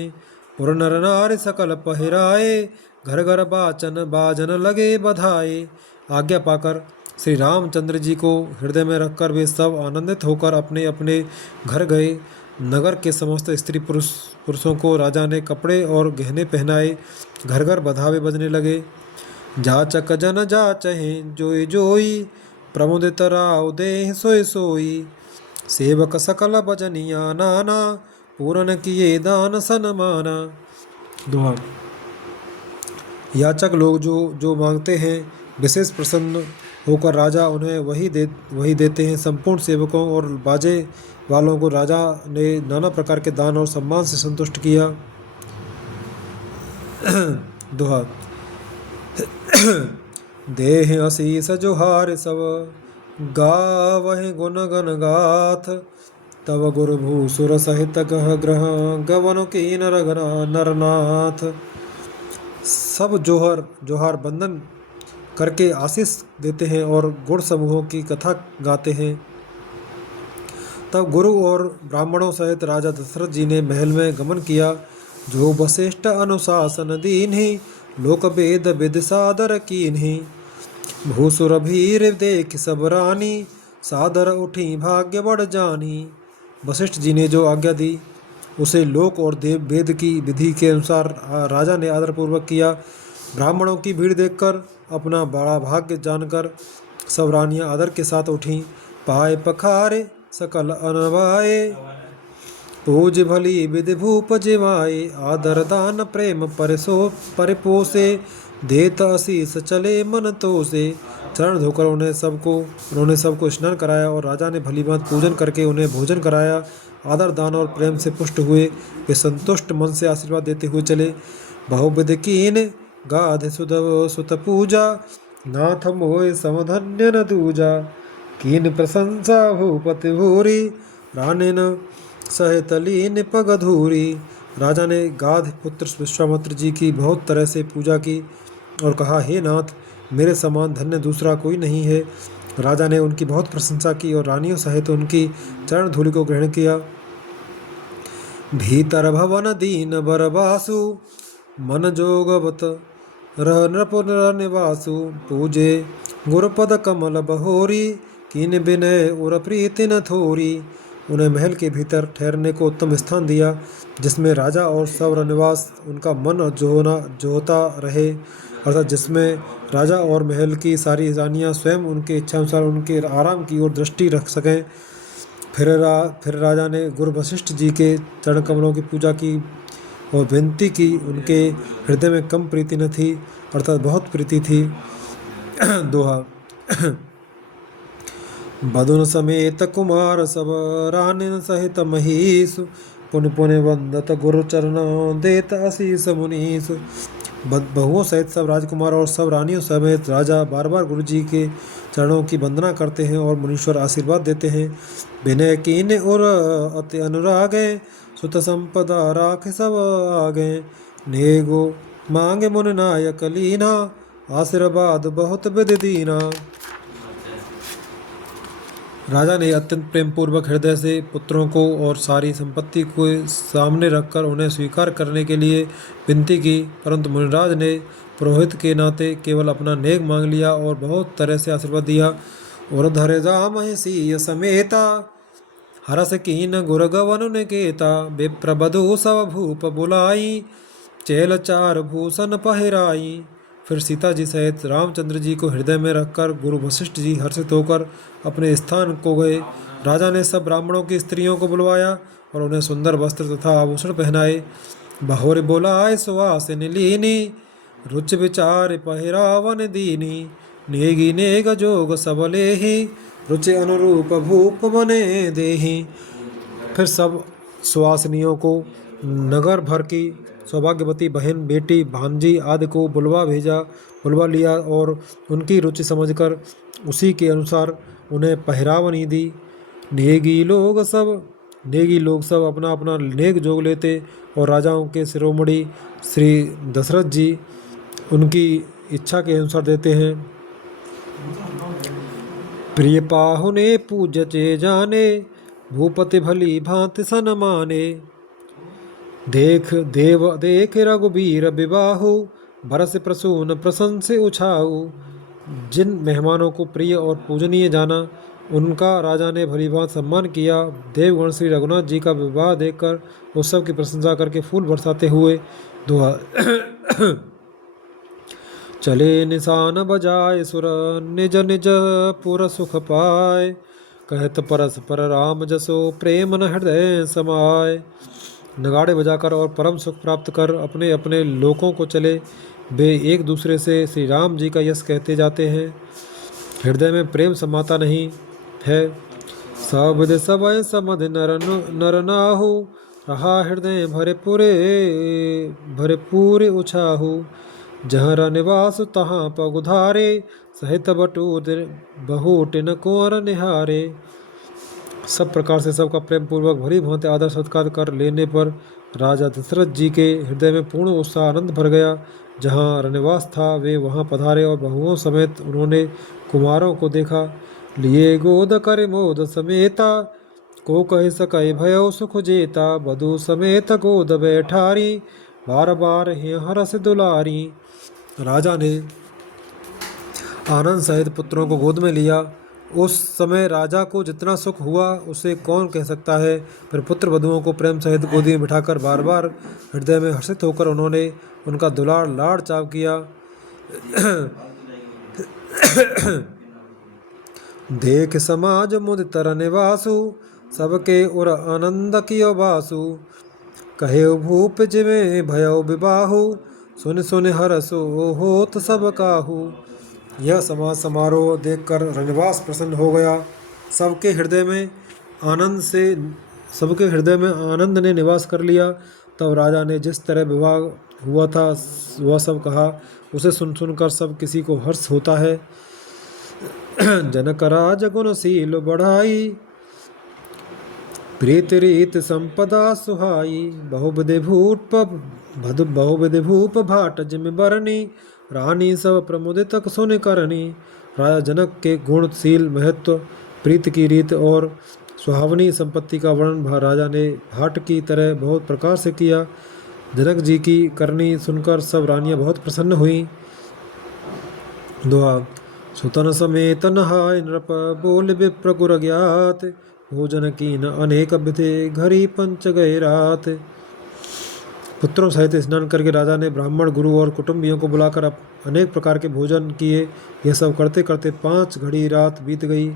उर नर नारी सकल पहिराए, घर घर बाजन लगे बधाए। आज्ञा पाकर श्री रामचंद्र जी को हृदय में रखकर वे सब आनंदित होकर अपने अपने घर गए। नगर के समस्त स्त्री पुरुषों को राजा ने कपड़े और गहने पहनाए। घर घर बधावे बजने लगे। जाचक जन जाचहि जोई जोई, प्रमुदित राव देह सोई सोई। सेवक सकल भजनिया नाना, पूरन किए दान सनमाना। दोहा। याचक लोग जो मांगते हैं, विशेष प्रसन्न होकर राजा उन्हें वही देते हैं। संपूर्ण सेवकों और बाजे वालों को राजा ने नाना प्रकार के दान और सम्मान से संतुष्ट किया। दोहा। देह आशीष जोहार सब, गावहि गुण गण गाथ। तव गुरु भूसुर सहित गह ग्रह, गवन की नरनाथ। सब जोहार बंदन करके आशीष देते हैं और गुण समूहों की कथा गाते हैं। तब गुरु और ब्राह्मणों सहित राजा दशरथ जी ने महल में गमन किया। जो वशिष्ठ अनुशासन दीन्हि, लोक वेद विद सादर कीन्हि। भूसुर भीर देख सब रानी, सादर उठी भाग्य बढ़ जानी। वशिष्ठ जी ने जो आज्ञा दी उसे लोक और देव वेद की विधि के अनुसार राजा ने आदरपूर्वक किया। ब्राह्मणों की भीड़ देखकर अपना बड़ा भाग्य जानकर सब रानियां आदर के साथ उठीं। पाए पखारे सकल अनवाए, पूज भली विधि भूप जिवाए। आदर दान प्रेम परिपोसे, देत आशीष चले मन तोसे। चरण धोकर उन्होंने सबको स्नान कराया और राजा ने भली भांति पूजन करके उन्हें भोजन कराया। आदर दान और प्रेम से पुष्ट हुए वे संतुष्ट मन से आशीर्वाद देते हुए चले। बहुविध कीन गाध सुत पूजा, नाथ मोय समधन्य न दूजा। कीन प्रशंसा भूपति भूरी, रानिन सहित लीन पगधूरी। राजा ने गाध पुत्र विश्वामित्र जी की बहुत तरह से पूजा की और कहा, हे नाथ, मेरे समान धन्य दूसरा कोई नहीं है। राजा ने उनकी बहुत प्रशंसा की और रानियों सहित उनकी चरण धूलि को ग्रहण किया। भीतर भवन दीन बरबासु, मन जोगवत रह नृप निवासु। पूजे गुरुपद कमल बहोरी, कीन विनय उर प्रीति न थोरी। उन्हें महल के भीतर ठहरने को उत्तम स्थान दिया, जिसमें राजा और सौर निवास उनका मन जोहता रहे, अर्थात जिसमें राजा और महल की सारी रानियां स्वयं उनके इच्छानुसार उनके आराम की ओर दृष्टि रख सकें। फिर राजा ने गुरु वशिष्ठ जी के चरण कमलों की पूजा की और विनती की। उनके हृदय में कम प्रीति न थी, अर्थात बहुत प्रीति थी। दोहा। बदुन समेत कुमार सब, रानिन सहित महीस। पुन पुन वंदत गुरु चरण, देत आशीष मुनीस। बहुओं सहित सब राजकुमार और सब रानियों समेत राजा बार बार गुरु जी के चरणों की वंदना करते हैं और मुनीश्वर आशीर्वाद देते हैं। विनय कीन और अति अनुरागे, सुत संपदा राख सब आगे। नेगो मांगे मुन नायक लीना, आशीर्वाद बहुत विधि दीना। राजा ने अत्यंत प्रेम पूर्वक हृदय से पुत्रों को और सारी संपत्ति को सामने रखकर उन्हें स्वीकार करने के लिए विनती की, परंतु मुनिराज ने पुरोहित के नाते केवल अपना नेक मांग लिया और बहुत तरह से आशीर्वाद दिया। और धरे जाम सीय समेता, हरस कीन गुर गवन निकेता। विप्रबधु सब भूप बुलाई, चेल चार भूषण पहिराई। फिर सीता जी सहित रामचंद्र जी को हृदय में रखकर गुरु वशिष्ठ जी हर्षित होकर अपने स्थान को गए। राजा ने सब ब्राह्मणों की स्त्रियों को बुलवाया और उन्हें सुंदर वस्त्र तथा आभूषण पहनाए। बहुर बोलाए सुवासिन लीनी, रुच विचार पहिरावन दीनी। नेगी नेग जोग सबले ही, रुचि अनुरूप भूप बने देही। फिर सब सुवासिनियों को नगर भर की सौभाग्यवती बहन, बेटी, भांजी आदि को बुलवा लिया और उनकी रुचि समझकर उसी के अनुसार उन्हें पहरावनी दी। नेगी लोग सब अपना अपना नेक जोग लेते और राजाओं के शिरोमणि श्री दशरथ जी उनकी इच्छा के अनुसार देते हैं। प्रिय पाहुने पूज्य चे जाने, भूपति भली भांति सन माने। देख रघुबीर विबाहु, बरस प्रसून प्रशंसे उछाऊ। जिन मेहमानों को प्रिय और पूजनीय जाना, उनका राजा ने भली भांति सम्मान किया। देवगण श्री रघुनाथ जी का विवाह देखकर उत्सव की प्रशंसा करके फूल बरसाते हुए दुआ चले निशान बजाए सुर, निज निज पुर सुख पाए। कहत परस्पर राम जसो, प्रेम न हृदय समाए। नगाड़े बजाकर और परम सुख प्राप्त कर अपने अपने लोकों को चले वे एक दूसरे से श्री राम जी का यश कहते जाते हैं। हृदय में प्रेम समाता नहीं है। सब समय समध नर नाहु, रहा हृदय भरे पूरे उछाहु। जहाँ निवास तहाँ पग उधारे, सहित बटूर बहुट न कुंवर निहारे। सब प्रकार से सबका प्रेम पूर्वक भली भांति आदर सत्कार कर लेने पर राजा दशरथ जी के हृदय में पूर्ण उत्साह आनंद भर गया। जहाँ रनिवास था वे वहाँ पधारे और बहुओं समेत उन्होंने कुमारों को देखा। लिए गोद कर मोद समेता, को कह सकै भयो सुख जेता। बधु समेत गोद बैठारी, बार बार ही हरस दुलारी। राजा ने आनंद सहित पुत्रों को गोद में लिया। उस समय राजा को जितना सुख हुआ उसे कौन कह सकता है। फिर पुत्र वधुओं को प्रेम सहित गोदी में बिठाकर बार बार हृदय में हर्षित होकर उन्होंने उनका दुलार लाड़ चाव किया। देख समाज मुद तर निवासु, सबके उर आनंद कियो बासु। कहे भूप जिमे भयो विबाहु, सुन सुन हरसो होत सब काहू। यह समाज समारोह देखकर रंगवास प्रसन्न हो गया। सबके हृदय में आनंद से सबके हृदय में आनंद ने निवास कर लिया। तब राजा ने जिस तरह विवाह हुआ था वह सब कहा। उसे सुन सुनकर सब किसी को हर्ष होता है। जनक राज गुणशील बढ़ाई, प्रीत रीत संपदा सुहाई। बहुविधि भूप भाट जिम बरनी, रानी सब प्रमुदित सुन करनी। राजा जनक के गुणशील महत्व, प्रीत की रीत और सुहावनी संपत्ति का वर्णन राजा ने भाट की तरह बहुत प्रकार से किया। जनक जी की करनी सुनकर सब रानियां बहुत प्रसन्न हुई। दोहा। सुतन समेत नहाय नृप, बोल विप्र गुर ज्ञात। भोजन कीन अनेक विधि, घरी पंच गए रात। पुत्रों सहित स्नान करके राजा ने ब्राह्मण गुरु और कुटुंबियों को बुलाकर अनेक प्रकार के भोजन किए। यह सब करते करते 5 घड़ी रात बीत गई।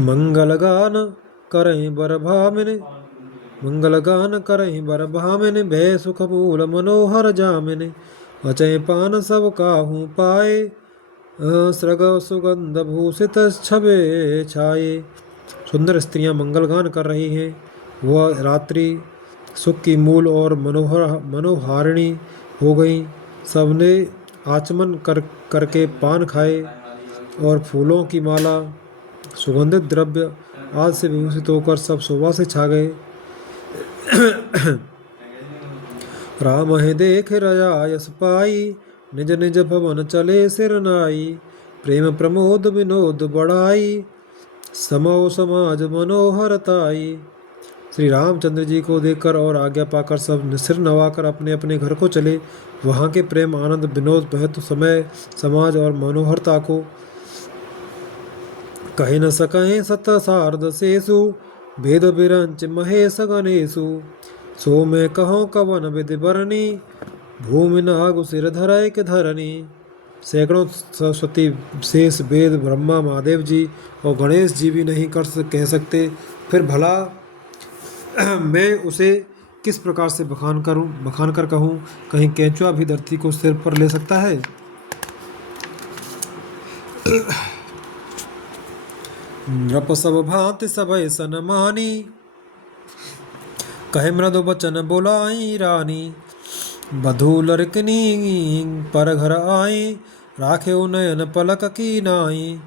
मंगल गान करहीं बर भामिन, भय सुख मूल मनोहर जामिन। अचय पान सब काहू पाए, सृग सुगंध भूषित छबे छाए। सुंदर स्त्रियां मंगल गान कर रही हैं। वह रात्रि सुख की मूल और मनोहारिणी हो गई। सबने आचमन करके पान खाए और फूलों की माला, सुगंधित द्रव्य आदि से विभूषित होकर सब शोभा से छा गए। राम है देख रजा यस पाई, निज निज भवन चले सिर नाई। प्रेम प्रमोद विनोद बढ़ाई, समो समाज मनोहरताई। श्री रामचंद्र जी को देखकर और आज्ञा पाकर सब सिर नवाकर अपने अपने घर को चले। वहाँ के प्रेम आनंद विनोद महत्व समय समाज और मनोहरता को कहे न सकें सत सारद शेषु, भेद बिरंच महेश गणेशु। सो मैं कहो कवन विधि बरनी, भूमि नागु सिर धरय के धरनी। सैकड़ों सरस्वती शेष वेद ब्रह्मा महादेव जी और गणेश जी भी नहीं कह सकते, फिर भला मैं उसे किस प्रकार से बखान कर कहूँ। कहीं केंचुआ भी धरती को सिर पर ले सकता है। नृप सब भांति सभय सन मानी, कहे मृदु बचन बोलाई रानी। बधू लड़कनी पर घर आई, राखे नयन पलक की नाई।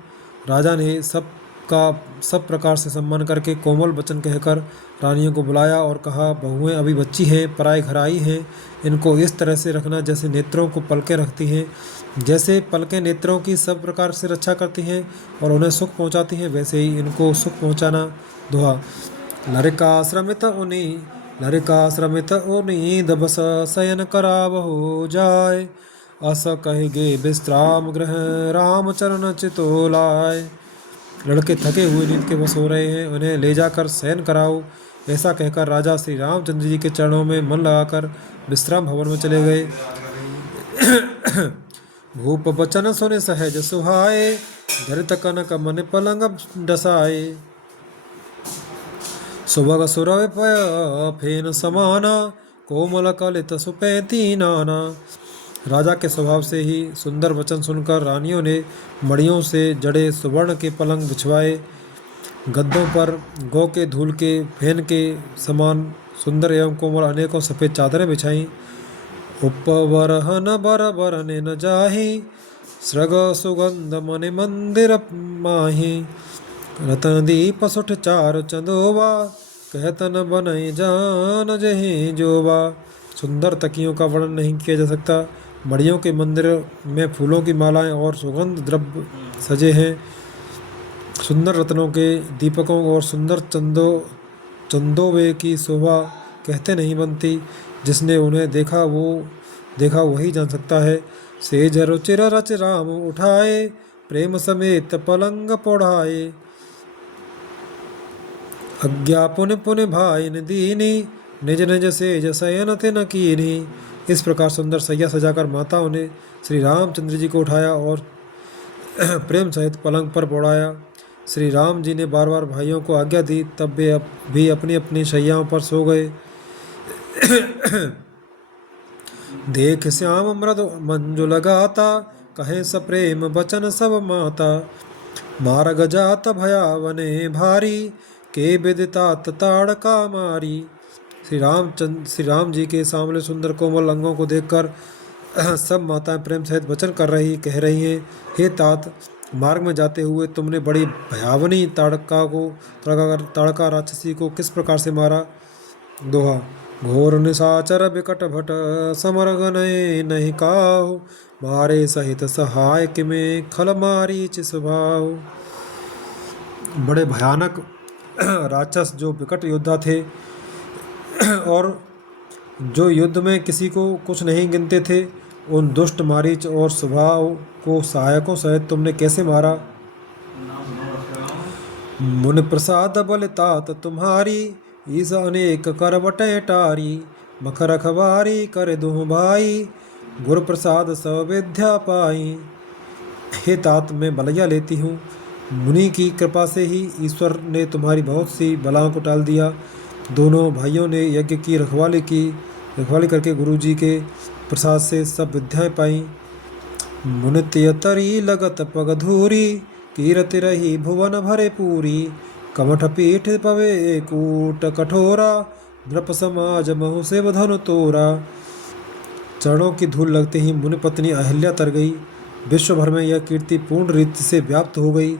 राजा ने सब प्रकार से सम्मान करके कोमल वचन कहकर रानियों को बुलाया और कहा, बहुएं अभी बच्ची हैं, पराए घर आई हैं। इनको इस तरह से रखना जैसे नेत्रों को पलकें रखती हैं। जैसे पलकें नेत्रों की सब प्रकार से रक्षा करती हैं और उन्हें सुख पहुंचाती हैं, वैसे ही इनको सुख पहुंचाना। दोहा। लरिका श्रमित उनी दबस, शयन करावहो जाय। अस कहिगे विश्राम गृह, राम चरण चितोलाय। लड़के थके हुए नींद के वश हो रहे हैं, उन्हें ले जाकर शयन कराओ। ऐसा कहकर राजा श्री रामचंद्र जी के चरणों में मन लगाकर विश्राम भवन में चले गए। भूप बचन सुने सहज सुहाए, धरित कनक मन पलंग डसाए। सुभग सुरव पय फेन समाना, कोमल कलित सुपैती नाना। राजा के स्वभाव से ही सुंदर वचन सुनकर रानियों ने मड़ियों से जड़े सुवर्ण के पलंग बिछवाए। गद्दों पर गौ के धूल के फेन के समान सुंदर एवं कोमल अनेकों सफ़ेद चादरें बिछाईं। उपवरहन बर बरने न जाहि, सृग सुगंध मन मंदिर माहि। रतन दीप सुठ चार चंदोबा, कहतन बनई जान जहि जोबा। सुंदर तकियों का वर्णन नहीं किया जा सकता। मड़ियों के मंदिर में फूलों की मालाएं और सुगंध द्रव्य सजे हैं। सुंदर रत्नों के दीपकों और सुंदर चंदोवे की शोभा कहते नहीं बनती। जिसने उन्हें देखा वही जान सकता है। सेज रुचिर रच राम उठाए, प्रेम समेत पलंग पढ़ाए। अज्ञा पुन पुन भाइन दीनी, निज निज सेज शयन तिन कीनी। इस प्रकार सुंदर सैया सजाकर माताओं ने श्री रामचंद्र जी को उठाया और प्रेम सहित पलंग पर पौड़ाया। श्री राम जी ने बार बार भाइयों को आज्ञा दी, तब वे भी अपनी अपनी शैयाओं पर सो गए। देख श्याम मृदु मंजु लगाता, कहे सप्रेम बचन सब माता। मार्ग जात भयावने भारी, के विदितात ताड़का मारी। श्री राम जी के सामने सुंदर कोमल अंगों को देखकर सब माताएं प्रेम सहित वचन कह रही हैं, हे तात, मार्ग में जाते हुए तुमने बड़ी भयावनी ताड़का राक्षसी को किस प्रकार से मारा। दोहा। घोर निशाचर विकट भट, समर गनय नहीं काहु। मारे सहित सहाय में खल मारी चिसभाव। बड़े भयानक राक्षस जो विकट योद्धा थे और जो युद्ध में किसी को कुछ नहीं गिनते थे, उन दुष्ट मारीच और स्वभाव को सहायकों सहित तुमने कैसे मारा। मुनि प्रसाद बल तात तुम्हारी, ईस अनेक कर बटे टारी। मख रखवारी कर दुह भाई, गुरु प्रसाद सब विद्या पाई। हे तात, मैं बलैया लेती हूँ, मुनि की कृपा से ही ईश्वर ने तुम्हारी बहुत सी बलाओं को टाल दिया। दोनों भाइयों ने यज्ञ की रखवाली करके गुरु जी के प्रसाद से सब विद्याएं पाई। मुनित्य तरी लगत पग धूरी, कीरति रही भुवन भरे पूरी। कमठ पीठ पवे कूट कठोरा, नृप समाज महु से धनु तोरा। चरणों की धूल लगते ही मुनि पत्नी अहिल्या तर गई। विश्व भर में यह कीर्ति पूर्ण रीति से व्याप्त हो गई।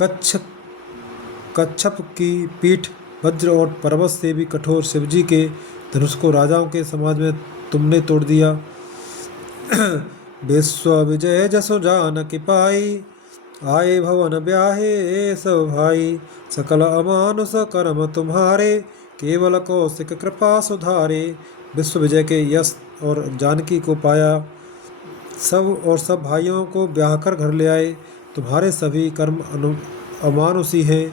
कच्छप की पीठ वज्र और पर्वत से भी कठोर शिवजी के धनुष को राजाओं के समाज में तुमने तोड़ दिया। विश्व विजय जसो जान की पाई, आए भवन ब्याहे सब भाई। सकल अमानुष कर्म तुम्हारे, केवल कौशिक कृपा सुधारे। विश्व विजय के यश और जानकी को पाया, सब भाइयों को ब्याह कर घर ले आए। तुम्हारे सभी कर्म अमानुषी हैं,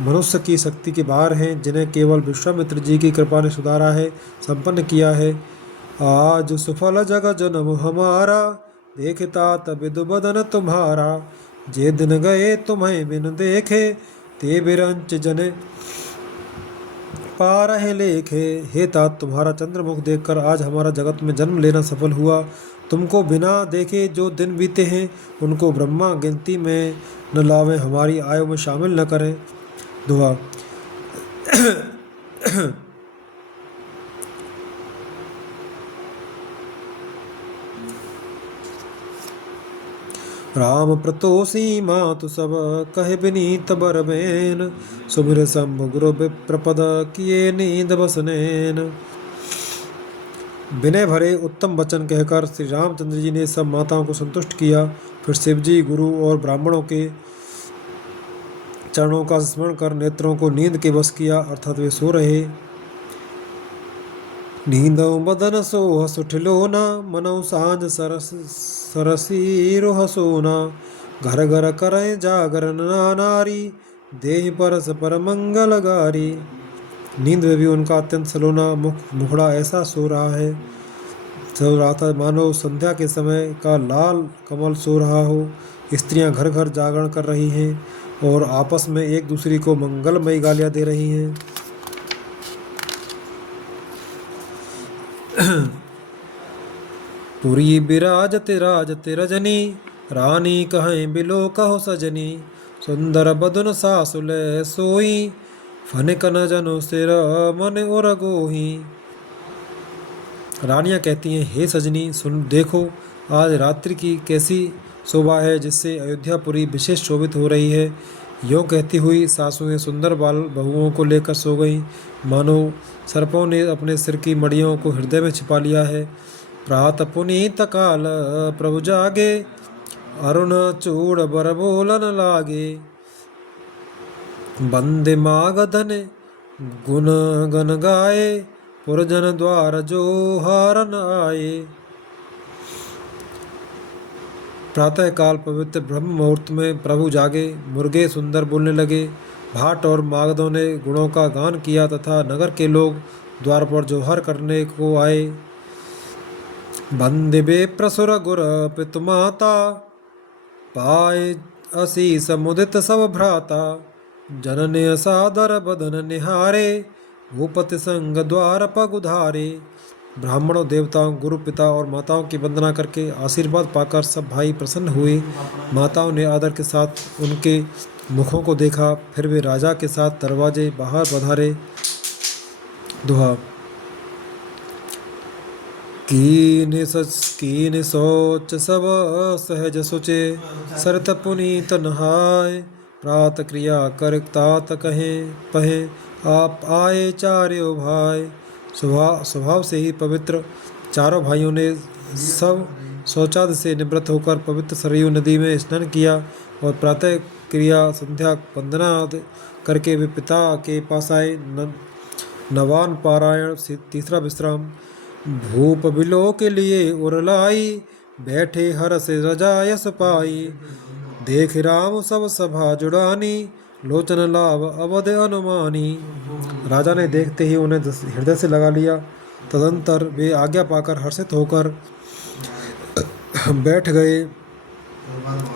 मनुष्य की शक्ति के बाहर हैं, जिन्हें केवल विश्वामित्र जी की कृपा ने सुधारा है, संपन्न किया है। आज सुफल जग जन्म हमारा, देखता तब बदन तुम्हारा। जे दिन गए तुम्हें बिन देखे, ते बिरंच जने पा रहे लेखे। हे तात, तुम्हारा चंद्रमुख देखकर आज हमारा जगत में जन्म लेना सफल हुआ। तुमको बिना देखे जो दिन बीते हैं, उनको ब्रह्मा गिनती में न लावें, हमारी आयु में शामिल न करें। दुआ। राम प्रतोषी मातु सब, कहे विनीत बर बेन। सुमिर शंभु गुरु विप्रपद, किए नींद बसनैन। विनय भरे उत्तम वचन कहकर श्री रामचंद्र जी ने सब माताओं को संतुष्ट किया। फिर शिवजी, गुरु और ब्राह्मणों के चरणों का स्मरण कर नेत्रों को नींद के वश किया, अर्थात वे सो रहे। नींदौ बदन सोह सुठिलोना, मनौ सांझ सरसीरो हसोना। घर घर करें जागरण नारी, देह परस पर मंगल गारी। नींद में भी उनका अत्यंत सलोना मुखड़ा ऐसा सो रहा था मानो संध्या के समय का लाल कमल सो रहा हो। स्त्रियां घर घर जागरण कर रही हैं और आपस में एक दूसरे को मंगलमयी गालियां दे रही हैं। पुरी बिराजते राजते रजनी, रानी कहें बिलो कहो सजनी। सुंदर बदन सासुले सोई, फनिक न जनो सिर मन और गोही। रानियां कहती हैं, हे सजनी सुन देखो, आज रात्रि की कैसी शोभा है, जिससे अयोध्यापुरी विशेष शोभित हो रही है। यों कहती हुई सासुएं सुंदर बाल बहुओं को लेकर सो गईं, मानो सर्पों ने अपने सिर की मड़ियों को हृदय में छिपा लिया है। प्रात पुनीत काल प्रभु जागे, अरुण चूड़ बर बोलन लागे। बंदे मागधन गुण गन गाए, पुरजन द्वार जो हारन आए। प्रातःकाल पवित्र ब्रह्म मुहूर्त में प्रभु जागे, मुर्गे सुंदर बोलने लगे, भाट और मागधों ने गुणों का गान किया तथा नगर के लोग द्वार पर जोहर करने को आए। बंदिबे प्रसुर गुर पितुमाता, पाए असीस मुदित सब भ्राता। जनने सादर बदन निहारे, भूपति संग द्वार पग उधारे। ब्राह्मणों, देवताओं, गुरु, पिता और माताओं की वंदना करके आशीर्वाद पाकर सब भाई प्रसन्न हुए। माताओं ने आदर के साथ उनके मुखों को देखा, फिर वे राजा के साथ दरवाजे बाहर पधारे। दोहा। कीन सोच सब सहज सुचे, सरत पुनीत नहाय। प्रात क्रिया कर तात कहे पहे, आप आए चार्यो भाई। स्वभाव से ही पवित्र चारों भाइयों ने सब शौचादि से निवृत्त होकर पवित्र सरयू नदी में स्नान किया और प्रातः क्रिया संध्या वंदना आदि करके वे पिता के पास आए। नवान पारायण से तीसरा विश्राम। भूप बिलो के लिए उरलाई, बैठे हर से रजायस पाई। देख राम सब सभा जुड़ानी, लोचन लाभ अवध अनुमानी। राजा ने देखते ही उन्हें हृदय से लगा लिया। तदंतर वे आज्ञा पाकर हर्षित होकर बैठ गए।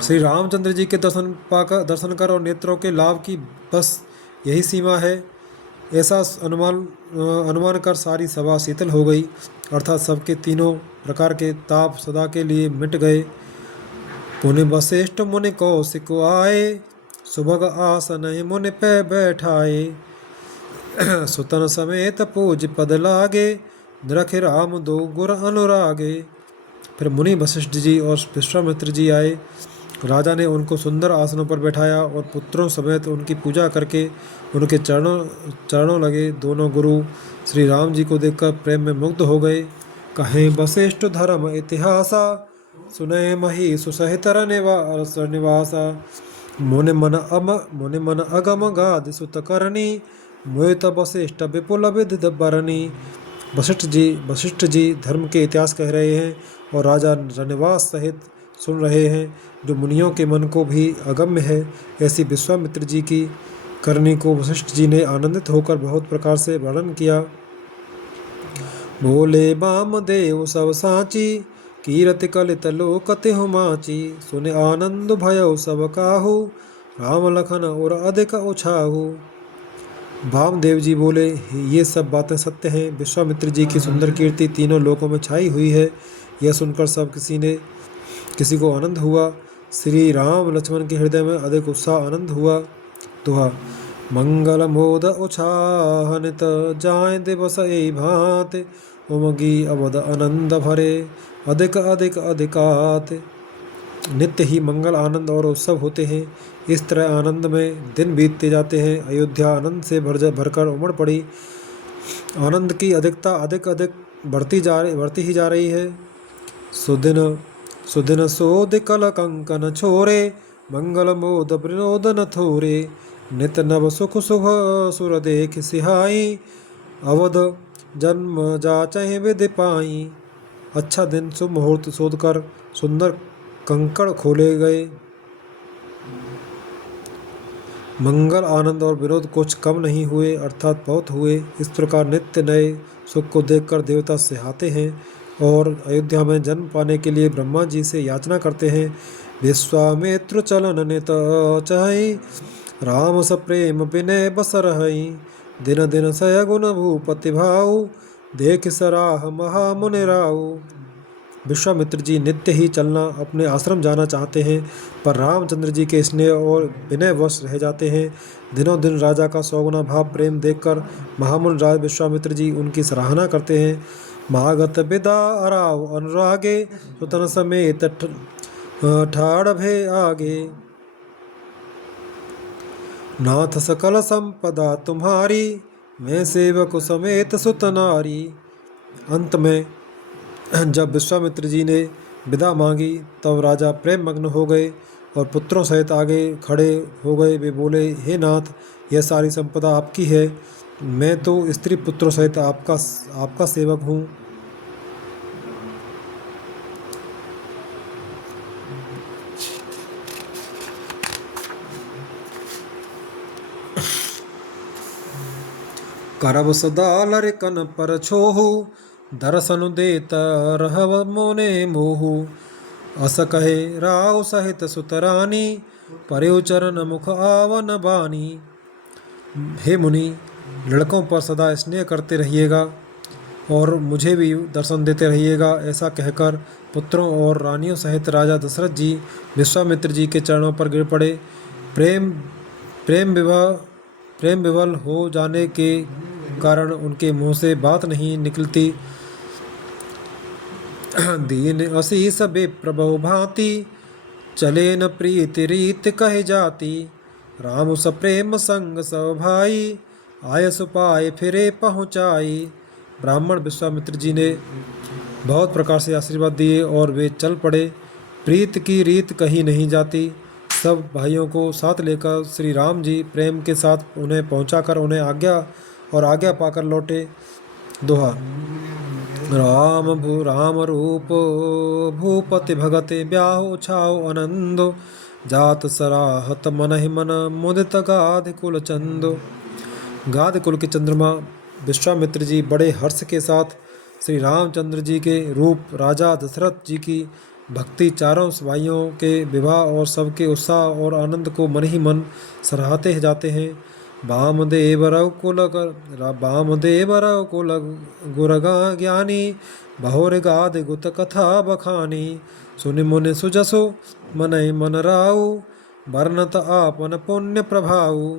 श्री रामचंद्र जी के दर्शन कर और नेत्रों के लाभ की बस यही सीमा है, ऐसा अनुमान कर सारी सभा शीतल हो गई, अर्थात सबके तीनों प्रकार के ताप सदा के लिए मिट गए। पुनि वशिष्ठ मुनि कौशिक आए, सुभग आसन मुनि पे बैठाए। सुतन समेत पूज पद लागे, रख राम दो गुर अनुरागे। फिर मुनि वशिष्ठ जी और विश्वामित्र जी आए। राजा ने उनको सुंदर आसनों पर बैठाया और पुत्रों समेत उनकी पूजा करके उनके चरणों लगे। दोनों गुरु श्री राम जी को देखकर प्रेम में मुग्ध हो गए। कहें वशिष्ठ धर्म इतिहासा, सुने मही सुसहित निवासा। मुनि मन अगम गाद सुत करनी, मोहित वशिष्ठ विपुल विदित बरनी। वशिष्ठ जी धर्म के इतिहास कह रहे हैं और राजा रनिवास सहित सुन रहे हैं, जो मुनियों के मन को भी अगम्य है। ऐसी विश्वामित्र जी की करनी को वशिष्ठ जी ने आनंदित होकर बहुत प्रकार से वर्णन किया। बोले बाम देव सब साची, कीरति कलित लोकति हुमाची। सुने आनंद भयो सब काहू, राम लखन और अधिक उछाहू। वामदेव जी बोले, ये सब बातें सत्य हैं। विश्वामित्र जी की सुंदर कीर्ति तीनों लोकों में छाई हुई है। यह सुनकर सब किसी को आनंद हुआ। श्री राम लक्ष्मण के हृदय में अधिक उत्साह आनंद हुआ। दोहा। मंगल मोद उछाहनित, जाय दिवस ए भांत। उमगी अवध आनंद भरे, अधिक अधिक अधिकात। नित्य ही मंगल आनंद और उत्सव होते हैं। इस तरह आनंद में दिन बीतते जाते हैं। अयोध्या आनंद से भरकर उमड़ पड़ी। आनंद की अधिकता अधिक अधिक बढ़ती ही जा रही है। सुदिन सोद कल कंकन छोरे, मंगल मोद विनोद न थोरे। नित नव सुख सुर देख सिहाई, अवध जन्म जाचहि विधि पाई। अच्छा दिन शुभ मुहूर्त शोध कर सुंदर कंकड़ खोले गए। मंगल आनंद और विरोध कुछ कम नहीं हुए, अर्थात बहुत हुए। इस प्रकार नित्य नए सुख को देखकर देवता सिहाते हैं और अयोध्या में जन्म पाने के लिए ब्रह्मा जी से याचना करते हैं। विश्वामित्र चलन नित चाहि, राम स प्रेम विनय बस रहई। दिन दिन सयगुण भूपति भाऊ, देख सराह महामुनि राऊ। विश्वामित्र जी नित्य ही चलना अपने आश्रम जाना चाहते हैं, पर रामचंद्र जी के स्नेह और विनय वश रह जाते हैं। दिनों दिन राजा का सौगुना भाव प्रेम देखकर महामुनि राज विश्वामित्र जी उनकी सराहना करते हैं। महागत विदा अराव अनुरागे, सुतन समेत ठाड़ भे आगे। नाथ सकल संपदा तुम्हारी, मैं सेवक समेत सुत नारी। अंत में जब विश्वामित्र जी ने विदा मांगी तब राजा प्रेम मग्न हो गए और पुत्रों सहित आगे खड़े हो गए। वे बोले, हे नाथ, यह सारी संपदा आपकी है। मैं तो स्त्री पुत्रों सहित आपका सेवक हूँ। करब सदा लरिकन पर छोहु, दर्शन देत रहब मोने मोहु। अस कहे राव सहित सुतरानी, पर्यु चरण मुख आवन बानी। हे मुनि, लड़कों पर सदा स्नेह करते रहिएगा और मुझे भी दर्शन देते रहिएगा। ऐसा कहकर पुत्रों और रानियों सहित राजा दशरथ जी विश्वामित्र जी के चरणों पर गिर पड़े। प्रेम प्रेम विवाह प्रेम विवल हो जाने के कारण उनके मुंह से बात नहीं निकलती। दीन असीस बेप्रभु भांति, चले न प्रीति रीत कहे जाती। राम सप्रेम संग सब भाई, आय सुपाय फिरे पहुँचाई। ब्राह्मण विश्वामित्र जी ने बहुत प्रकार से आशीर्वाद दिए और वे चल पड़े। प्रीत की रीत कही नहीं जाती। सब भाइयों को साथ लेकर श्री राम जी प्रेम के साथ उन्हें पहुंचाकर उन्हें आज्ञा पाकर लौटे। दोहा। राम रूप भूपति भगति ब्याहु छाओ आनंदो, जात सराहत मनहि मन मुदित गाध कुल चंदो। गाध कुल के चंद्रमा विश्वामित्र जी बड़े हर्ष के साथ श्री रामचंद्र जी के रूप, राजा दशरथ जी की भक्ति, चारों भाइयों के विवाह और सबके उत्साह और आनंद को मन ही मन सराहते जाते हैं। वामदेव रघुकुल गुरगा ज्ञानी, बहुर गाद गुत कथा बखानी। सुनि मुनि सुजसु मनहि मन राउ, वर्णत आपन पुण्य प्रभाऊ।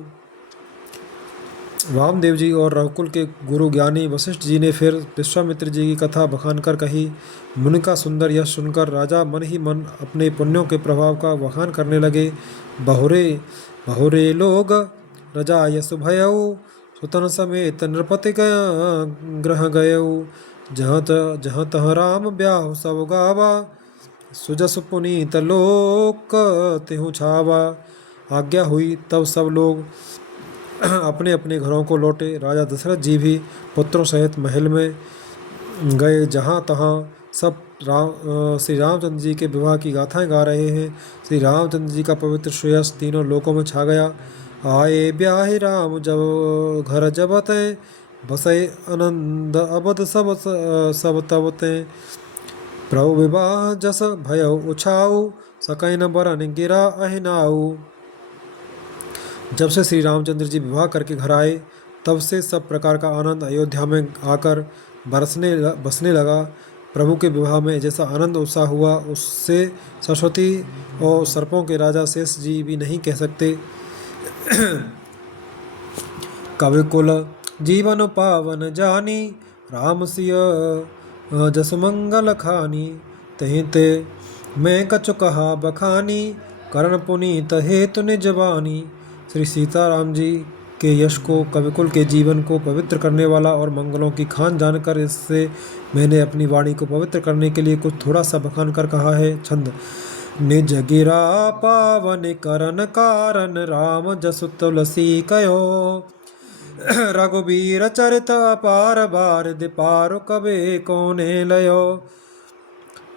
वामदेव जी और रघुकुल के गुरु ज्ञानी वशिष्ठ जी ने फिर विश्वामित्र जी की कथा बखान कर कही। मुनि का सुंदर यश सुनकर राजा मन ही मन अपने पुण्यों के प्रभाव का बखान करने लगे। बहुरे बहुरे लोग रजा यश भयऊ, सुतन समेत नृपति ग्रह गयऊ। जहाँ तह राम ब्याह सब गावा, सुजस पुनीत लोक तिहु छावा। आज्ञा हुई तब सब लोग अपने अपने घरों को लौटे। राजा दशरथ जी भी पुत्रों सहित महल में गए, जहाँ तहाँ सब श्री रामचंद्र जी के विवाह की गाथाएं गा रहे हैं। श्री रामचंद्र जी का पवित्र श्रेयस तीनों लोकों में छा गया। आए ब्याहि राम जब घर जब तय, बसै आनंद अबद सब तब तय। प्रभु विवाह जस भयो उछाऊ, सकैन बरन गिरा अहिनाऊ। जब से श्री रामचंद्र जी विवाह करके घर आए, तब से सब प्रकार का आनंद अयोध्या में आकर बसने लगा। प्रभु के विवाह में जैसा आनंद उत्साह हुआ, उससे सरस्वती और सर्पों के राजा शेष जी भी नहीं कह सकते। कवि कुल जीवन पावन जानी, राम सिय जस मंगल खानी। तहि ते मैं कछु कहा बखानी, करण पुनीत हेतु निज बानी। श्री सीताराम जी के यश को, कविकुल के जीवन को पवित्र करने वाला और मंगलों की खान जानकर इससे मैंने अपनी वाणी को पवित्र करने के लिए कुछ थोड़ा सा बखान कर कहा है। छंद। निज गिरा पावन करन कारण, राम जसु तुलसी कयो। रघुबीर चरित अपार बार, दिपार कबे कोने लयो।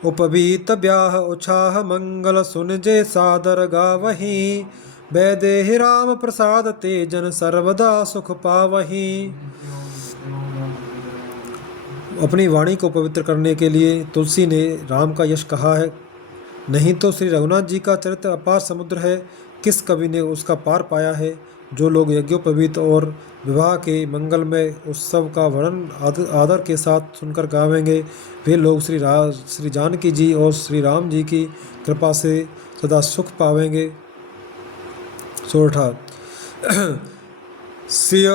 उपवीत ब्याह उछाह मंगल, सुन जे सादर गावही। वैदेहि राम प्रसाद ते, जन सर्वदा सुख पावही। अपनी वाणी को पवित्र करने के लिए तुलसी ने राम का यश कहा है। नहीं तो श्री रघुनाथ जी का चरित्र अपार समुद्र है, किस कवि ने उसका पार पाया है। जो लोग यज्ञोपवीत और विवाह के मंगल में उत्सव का वर्णन आदर के साथ सुनकर गावेंगे, वे लोग श्री जानकी जी और श्री राम जी की कृपा से सदा सुख पावेंगे। सोरठा। सिय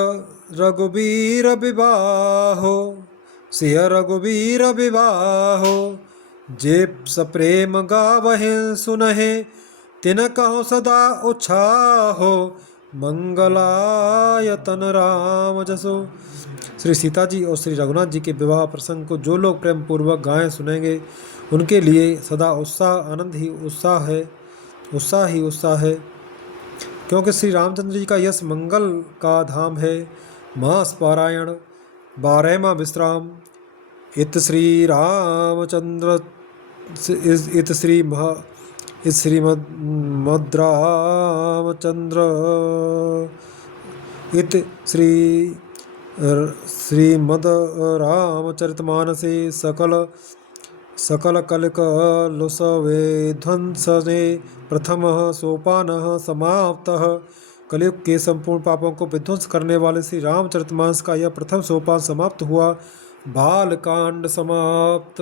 रघुबीर विवाहो, सिय रघुबीर विवाहो। जे सप्रेम गावहे सुनहे, तिन कहो सदा उछाहो। मंगलायतन राम जसो। श्री सीता जी और श्री रघुनाथ जी के विवाह प्रसंग को जो लोग प्रेम पूर्वक गाएं सुनेंगे, उनके लिए सदा उत्साह आनंद ही उत्साह है, उत्साह ही उत्साह है। क्योंकि श्री रामचंद्र जी का यश मंगल का धाम है। मास पारायण 12वां विश्राम। इत श्री रामचंद्र इत श्रीमद् रामचंद्र इत श्री श्रीमद् रामचरितमानसे सकलकलिकलुषविध्वंसने प्रथमः सोपानः समाप्तः। कलयुग के संपूर्ण पापों को विध्वंस करने वाले श्री रामचरितमानस का यह प्रथम सोपान समाप्त हुआ। बालकांड समाप्त।